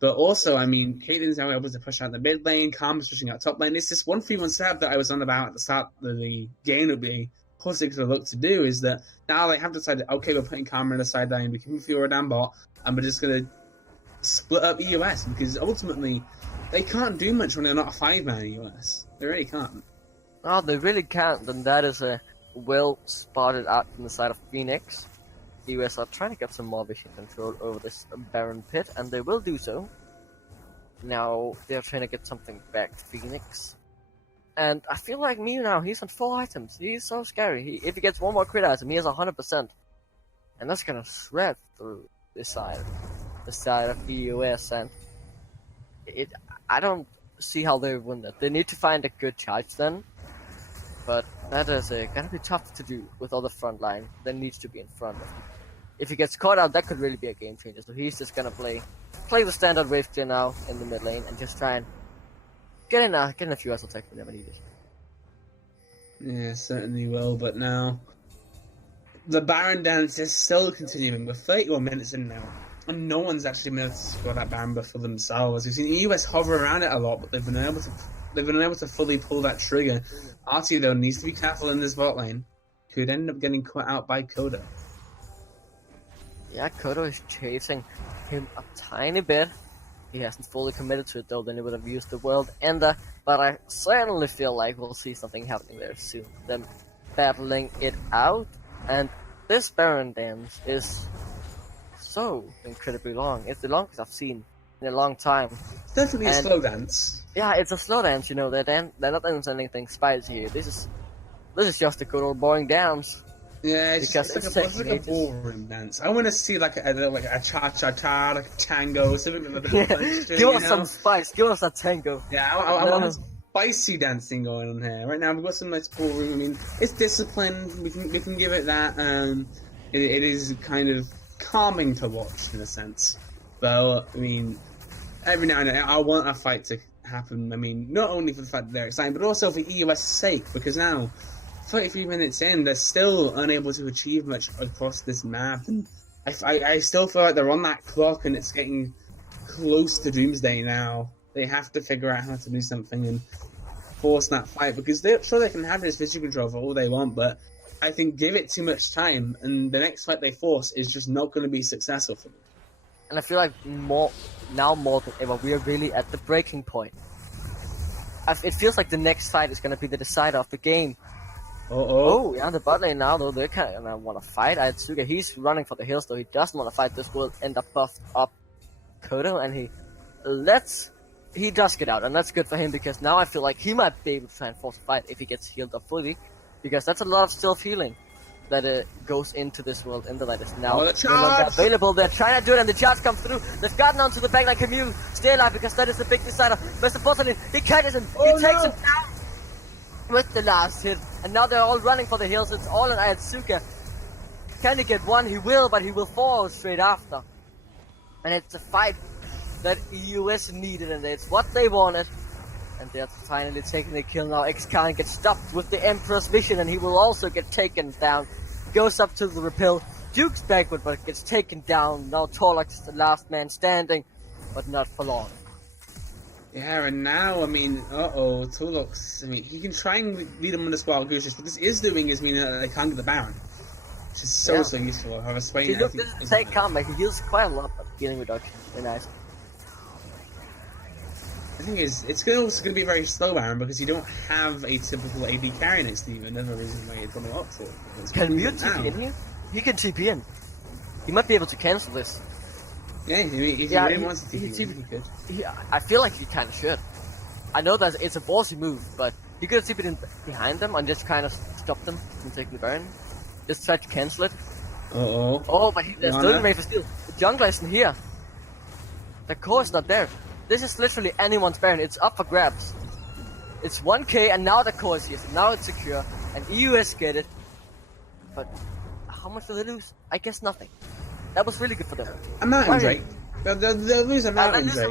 But also, I mean, Caitlyn's now able to push out the mid lane, Karma's pushing out top lane. It's this 1v1 setup that I was on about at the start of the game would be possibly to look to do, is that now they have decided, okay, we're putting Karma in the side lane, we can move Fiora down bot, and we're just going to split up EUS, because ultimately, they can't do much when they're not a 5-man EUS. They really can't. Oh, they really can't, and that is a well spotted out from the side of Phoenix. EUS are trying to get some more vision control over this Baron pit, and they will do so. Now they're trying to get something back to Phoenix. And I feel like Mew now, he's on 4 items. He's so scary. If he gets one more crit item, he has 100%. And that's gonna shred through this side, the side of EUS, and I don't see how they win that. They need to find a good charge then, but that is gonna be tough to do with all the front line that needs to be in front of him. If he gets caught out, that could really be a game changer. So he's just gonna play the standard wave clear now in the mid lane and just try and get in a few attacks whenever needed. Yeah, certainly will. But now the Baron dance is still continuing. We're 31 minutes in now, and no one's actually been able to score that Baron buff for themselves. We've seen EUS hover around it a lot, but they've been able to fully pull that trigger. Artie though needs to be careful in this bot lane. Could end up getting caught out by Kodo. Yeah, Kodo is chasing him a tiny bit. He hasn't fully committed to it though, then he would have used the World Ender, but I certainly feel like we'll see something happening there soon. Them battling it out, and this Baron dance is so incredibly long. It's the longest I've seen in a long time. It's definitely a slow dance. Yeah, it's a slow dance, you know, they're not doing anything spicy here. This is just a good old boring dance. Yeah, it's like a ballroom dance. I want to see like a cha-cha-cha, like a tango, something with a bit of punch to it, give us some spice, give us a tango. Yeah, I want spicy dancing going on here. Right now we've got some nice ballroom. I mean, it's disciplined. We can give it that. It is kind of calming to watch in a sense. Though, I mean, every now and then I want a fight to happen. I mean, not only for the fact that they're exciting, but also for EUS' sake, because now 33 minutes in, they're still unable to achieve much across this map, and I still feel like they're on that clock, and it's getting close to Doomsday now. They have to figure out how to do something and force that fight, because they're sure they can have this vision control for all they want, but I think give it too much time, and the next fight they force is just not going to be successful for them. And I feel like more than ever, we are really at the breaking point. It feels like the next fight is going to be the decider of the game. Oh, yeah, the bot lane now, though, they kind of want to fight. Atsuga, he's running for the hills, though he doesn't want to fight. This will end up buffed up Kodo, and he does get out, and that's good for him, because now I feel like he might be able to try and force a fight if he gets healed up fully, because that's a lot of stealth healing that goes into this world, and that is now no longer available. They're trying to do it, and the charge comes through. They've gotten onto the backline. Camus stay alive, because that is the big decider. Mr. Porcelain, he catches him, he takes him down with the last hit, and now they're all running for the hills. It's all in Ayatsuka. Can he get one? He will, but he will fall straight after. And it's a fight that EUS needed, and it's what they wanted. And they're finally taking the kill now. X-Khan gets stopped with the Emperor's Vision, and he will also get taken down. Goes up to the repel. Duke's backward, but gets taken down. Now Torlux is the last man standing, but not for long. Yeah, and now, I mean, Torlux, I mean, he can try and lead him on this wild goose chase. What this is doing is meaning that they can't get the Baron, which is so useful. However, Swain, look, this is take comeback. He heals quite a lot, but healing reduction, very nice. The thing is, it's also going to be very slow, Baron, because you don't have a typical AD carry next to you. Another reason why you're coming up for it. Can Mute TP in here? He can TP in. He might be able to cancel this. Yeah, if he really wants to TP, he could. I feel like he kind of should. I know that it's a ballsy move, but he could have TP'd in behind them and just kind of stopped them from taking the Baron. Just try to cancel it. Oh, but they're still in for steal. The jungler isn't here. The core is not there. This is literally anyone's Baron. It's up for grabs. It's 1k, and now the core is here. So now it's secure, and EUS get it. But how much do they lose? I guess nothing. That was really good for them. A Mountain Drake. They'll lose a Mountain Drake.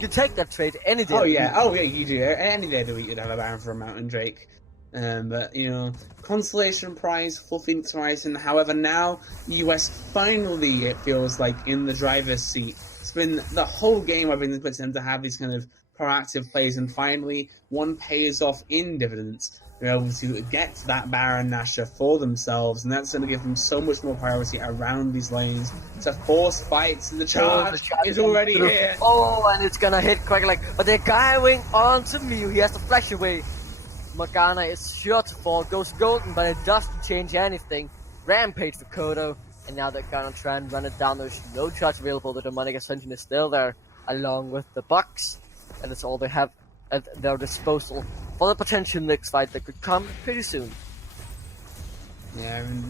You take that trade any day. Oh yeah, you do. Any day of the week you'd have a Baron for a Mountain Drake. But, you know, Constellation Prize, full Phoenix Horizon. However, now EUS finally, it feels like, in the driver's seat. It's been the whole game I've been expecting them to have these kind of proactive plays, and finally one pays off in dividends. They're able to get that Baron Nashor for themselves, and that's going to give them so much more priority around these lanes to force fights. And the charge is already here. Oh, and it's going to hit Quackleg, but they're going on to Mew. He has to flash away. Morgana is sure to fall, goes golden, but it doesn't change anything. Rampage for Kodo, and now they're gonna try and run it down. There's no charge available. The Demonic Ascension is still there, along with the Bucks, and it's all they have at their disposal for the potential next fight that could come pretty soon. Yeah, and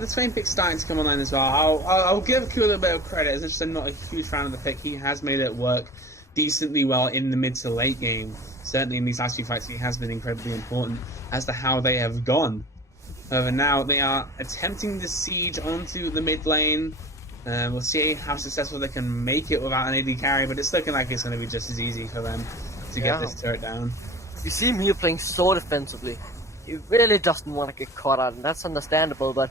the Swain pick's starting to come online as well. I'll give Q a little bit of credit. As much as I'm not a huge fan of the pick, he has made it work decently well in the mid to late game. Certainly in these last few fights, he has been incredibly important as to how they have gone. However, now they are attempting the siege onto the mid lane. We'll see how successful they can make it without an AD carry, but it's looking like it's going to be just as easy for them to get this turret down. You see him here playing so defensively. He really doesn't want to get caught out, and that's understandable, but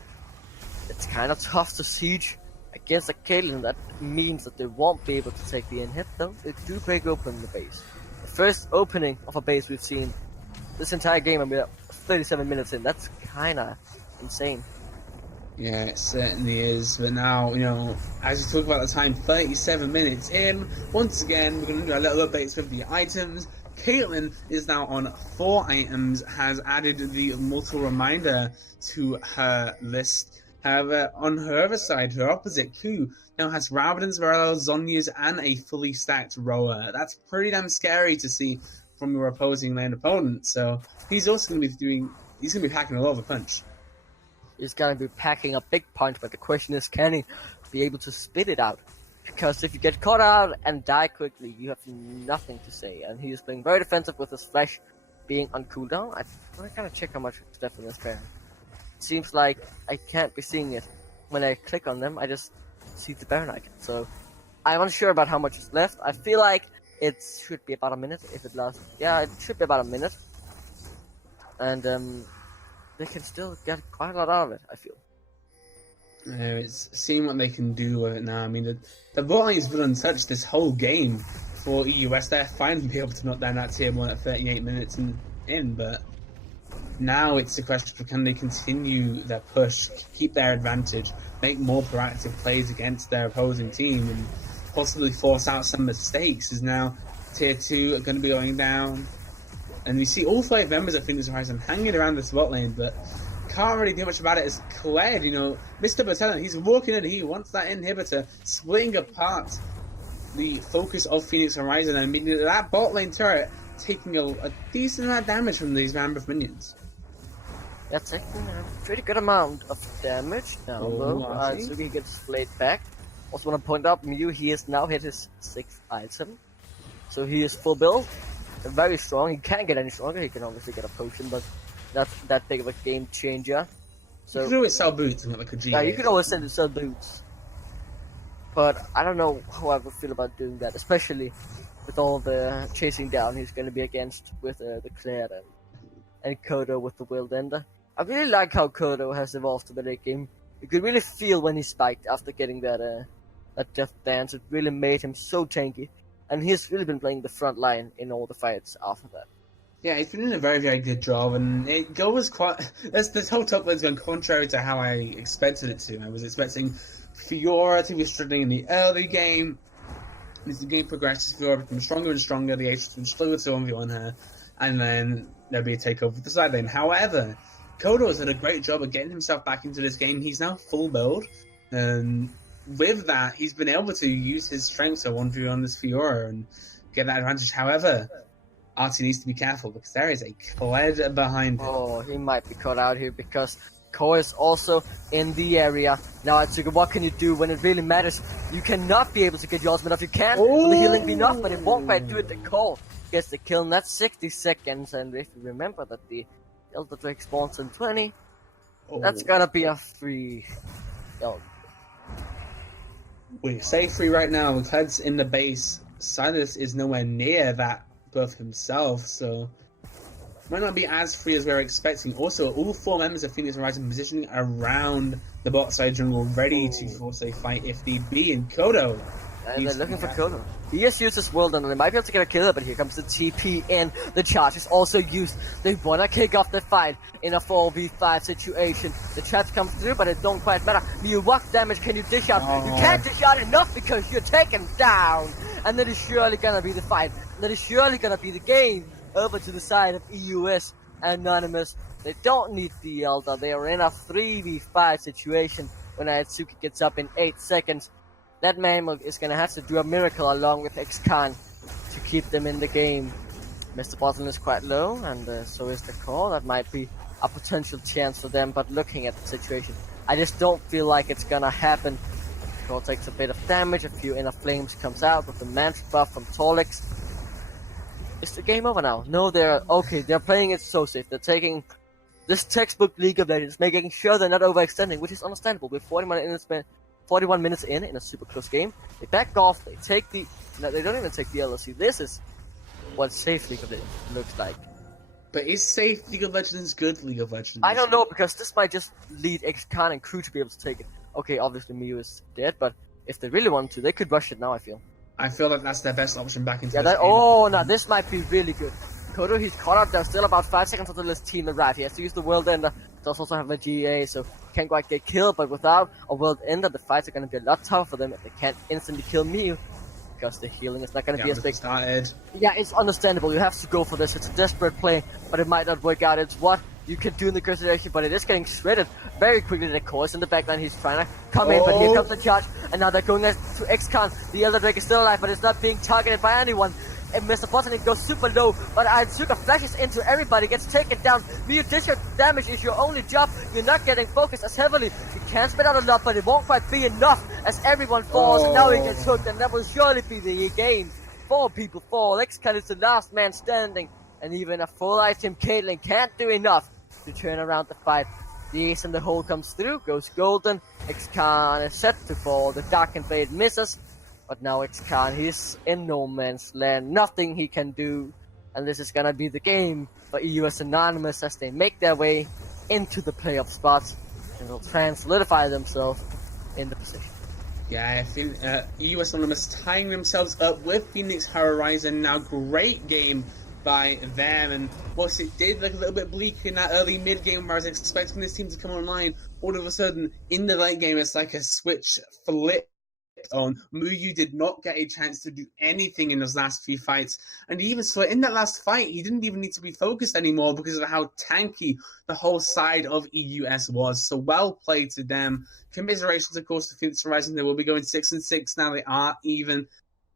it's kind of tough to siege against a Caitlyn. That means that they won't be able to take the in hit, though. They do break open the base. The first opening of a base we've seen this entire game, and we're 37 minutes in. That's kind of insane. Yeah, it certainly is. But now, as we talk about the time, 37 minutes in. Once again, we're going to do a little updates with the items. Caitlyn is now on 4 items, has added the multiple reminder to her list. However, on her other side, her opposite, Q, now has Rabadon's, Morello's, Zonya's, and a fully stacked rower. That's pretty damn scary to see from your opposing lane opponent. So he's also going to be packing a lot of a punch. He's going to be packing a big punch, but the question is, can he be able to spit it out? Because if you get caught out and die quickly, you have nothing to say. And he is playing very defensive with his flash being on cooldown. I gotta check how much it's left in this pair. It seems like I can't be seeing it. When I click on them, I just see the Baron icon. So I'm unsure about how much is left. I feel like it should be about a minute if it lasts. Yeah, it should be about a minute. And they can still get quite a lot out of it, I feel. It's seeing what they can do with it now. I mean, the bot lane's been untouched this whole game for EUS. They're finally be able to knock down that tier 1 at 38 minutes in, but now it's a question of can they continue their push, keep their advantage, make more proactive plays against their opposing team, and possibly force out some mistakes. Is now tier 2 are going to be going down, and we see all 5 members of Phoenix Horizon hanging around the bot lane, but can't really do much about it as Kled, Mr. Battalion, he's walking in, he wants that inhibitor, splitting apart the focus of Phoenix Horizon, and meaning that bot lane turret taking a decent amount of damage from these Mammoth minions. That's taking a pretty good amount of damage now, though. So he gets flayed back. Also want to point out, Mew, he has now hit his 6th item. So he is full build, very strong. He can't get any stronger, he can obviously get a potion, but not that big of a game changer. So you can always sell boots and get like a G. Yeah, you can always sell boots. But I don't know how I would feel about doing that, especially with all the chasing down he's going to be against with the Claire and Kodo with the Wild Ender. I really like how Kodo has evolved to the late game. You could really feel when he spiked after getting that Death Dance. It really made him so tanky. And he's really been playing the front line in all the fights after that. Yeah, he's been doing a very, very good job, and it goes quite... This whole top lane's gone contrary to how I expected it to. I was expecting Fiora to be struggling in the early game. As the game progresses, Fiora becomes stronger and stronger, the Ace becomes slower to 1v1 her, and then there'll be a takeover of the side lane. However, Kodo has done a great job of getting himself back into this game. He's now full build, and with that, he's been able to use his strengths to 1v1 this Fiora and get that advantage. However, Artie needs to be careful because there is a Kled behind him. Oh, he might be caught out here because Core is also in the area. Now, Atsuka, what can you do when it really matters? You cannot be able to get your ultimate off. You can. Will the healing be enough? But it won't quite do it. The Core gets the kill, and that's 60 seconds. And if you remember that the Elder Drake spawns in 20, that's gonna be a free Elder. We say free right now. Kled's in the base. Silas is nowhere near that buff himself, so might not be as free as we were expecting. Also, all 4 members of Phoenix Horizon positioning around the bot side jungle, ready to force a fight if need be. And Kodo, and they're looking for Kodo. He has used his world, and they might be able to get a kill, but here comes the TP in. The charge is also used. They want to kick off the fight in a 4v5 situation. The traps come through, but it don't quite matter. What damage can you dish out? You can't dish out enough because you're taken down. And that is surely gonna be the fight. That is surely gonna be the game over to the side of EUS Anonymous. They don't need the Elder. They are in a 3v5 situation when Atsuki gets up in 8 seconds. That man is gonna have to do a miracle along with X-Khan to keep them in the game. Mr. Bottom is quite low, and so is the core. That might be a potential chance for them, but looking at the situation, I just don't feel like it's gonna happen. Troll takes a bit of damage, a few inner flames comes out with the mantra buff from Torlix. Is the game over now? No, they're playing it so safe. They're taking this textbook League of Legends, making sure they're not overextending, which is understandable. With 41 minutes in a super close game, they back off, they don't even take the LOC. This is what safe League of Legends looks like. But is safe League of Legends good League of Legends? I don't know, because this might just lead XCon and Crew to be able to take it. Okay, obviously Miu is dead, but if they really want to, they could rush it now, I feel. I feel like that's their best option back into this game. Now this might be really good. Kodo, he's caught up. There's still about 5 seconds until his team arrive. He has to use the World Ender. Does also have a GA, so can't quite get killed. But without a World Ender, the fights are going to be a lot tougher for them if they can't instantly kill Miu. Because the healing is not going to be as big. Yeah, it's understandable. You have to go for this. It's a desperate play, but it might not work out. It's what you can do in the consideration, but it is getting shredded very quickly. The course in the backline, he's trying to come in, but here comes the charge, and now they're going to XCon. The Elder Drake is still alive, but it's not being targeted by anyone. And Mr. Botanic goes super low, but Suga flashes into everybody, gets taken down. Miu, this damage is your only job. You're not getting focused as heavily. You can spit out a lot, but it won't quite be enough as everyone falls, and now he gets hooked, and that will surely be the game. 4 people fall. XCon is the last man standing, and even a full item Caitlyn can't do enough to turn around the fight. The ace in the hole comes through, goes golden. XCon is set to fall. The Dark Invade misses. But now XCon, he's in no man's land, nothing he can do, and this is gonna be the game for EUS Anonymous as they make their way into the playoff spots and will try and solidify themselves in the position. Yeah, I think EUS Anonymous tying themselves up with Phoenix Horizon now. Great game by them, and whilst it did look a little bit bleak in that early mid game where I was expecting this team to come online, all of a sudden in the late game it's like a switch flipped on. Muyu did not get a chance to do anything in those last few fights, and even so in that last fight he didn't even need to be focused anymore because of how tanky the whole side of EUS was. So well played to them. Commiserations of course to Phoenix Horizon. They will be going 6-6 now. They are even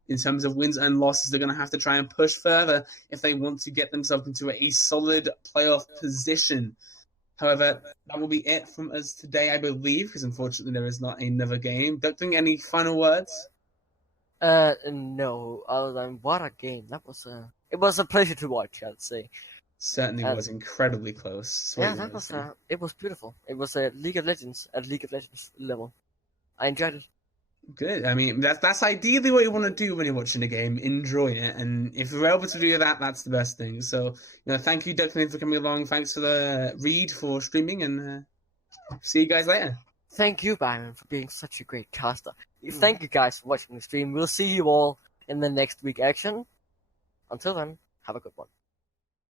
in terms of wins and losses. They're going to have to try and push further if they want to get themselves into a solid playoff position. However, that will be it from us today, I believe, because unfortunately there is not another game. Don't think any final words? No, other than what a game. It was a pleasure to watch, I'd say. Certainly was incredibly close. It was beautiful. It was a League of Legends at League of Legends level. I enjoyed it. Good. I mean, that's ideally what you want to do when you're watching a game. Enjoy it, and if you're able to do that, that's the best thing. So, thank you, Declan, for coming along. Thanks for the Reed for streaming, and see you guys later. Thank you, Byron, for being such a great caster. Thank you guys for watching the stream. We'll see you all in the next week action. Until then, have a good one.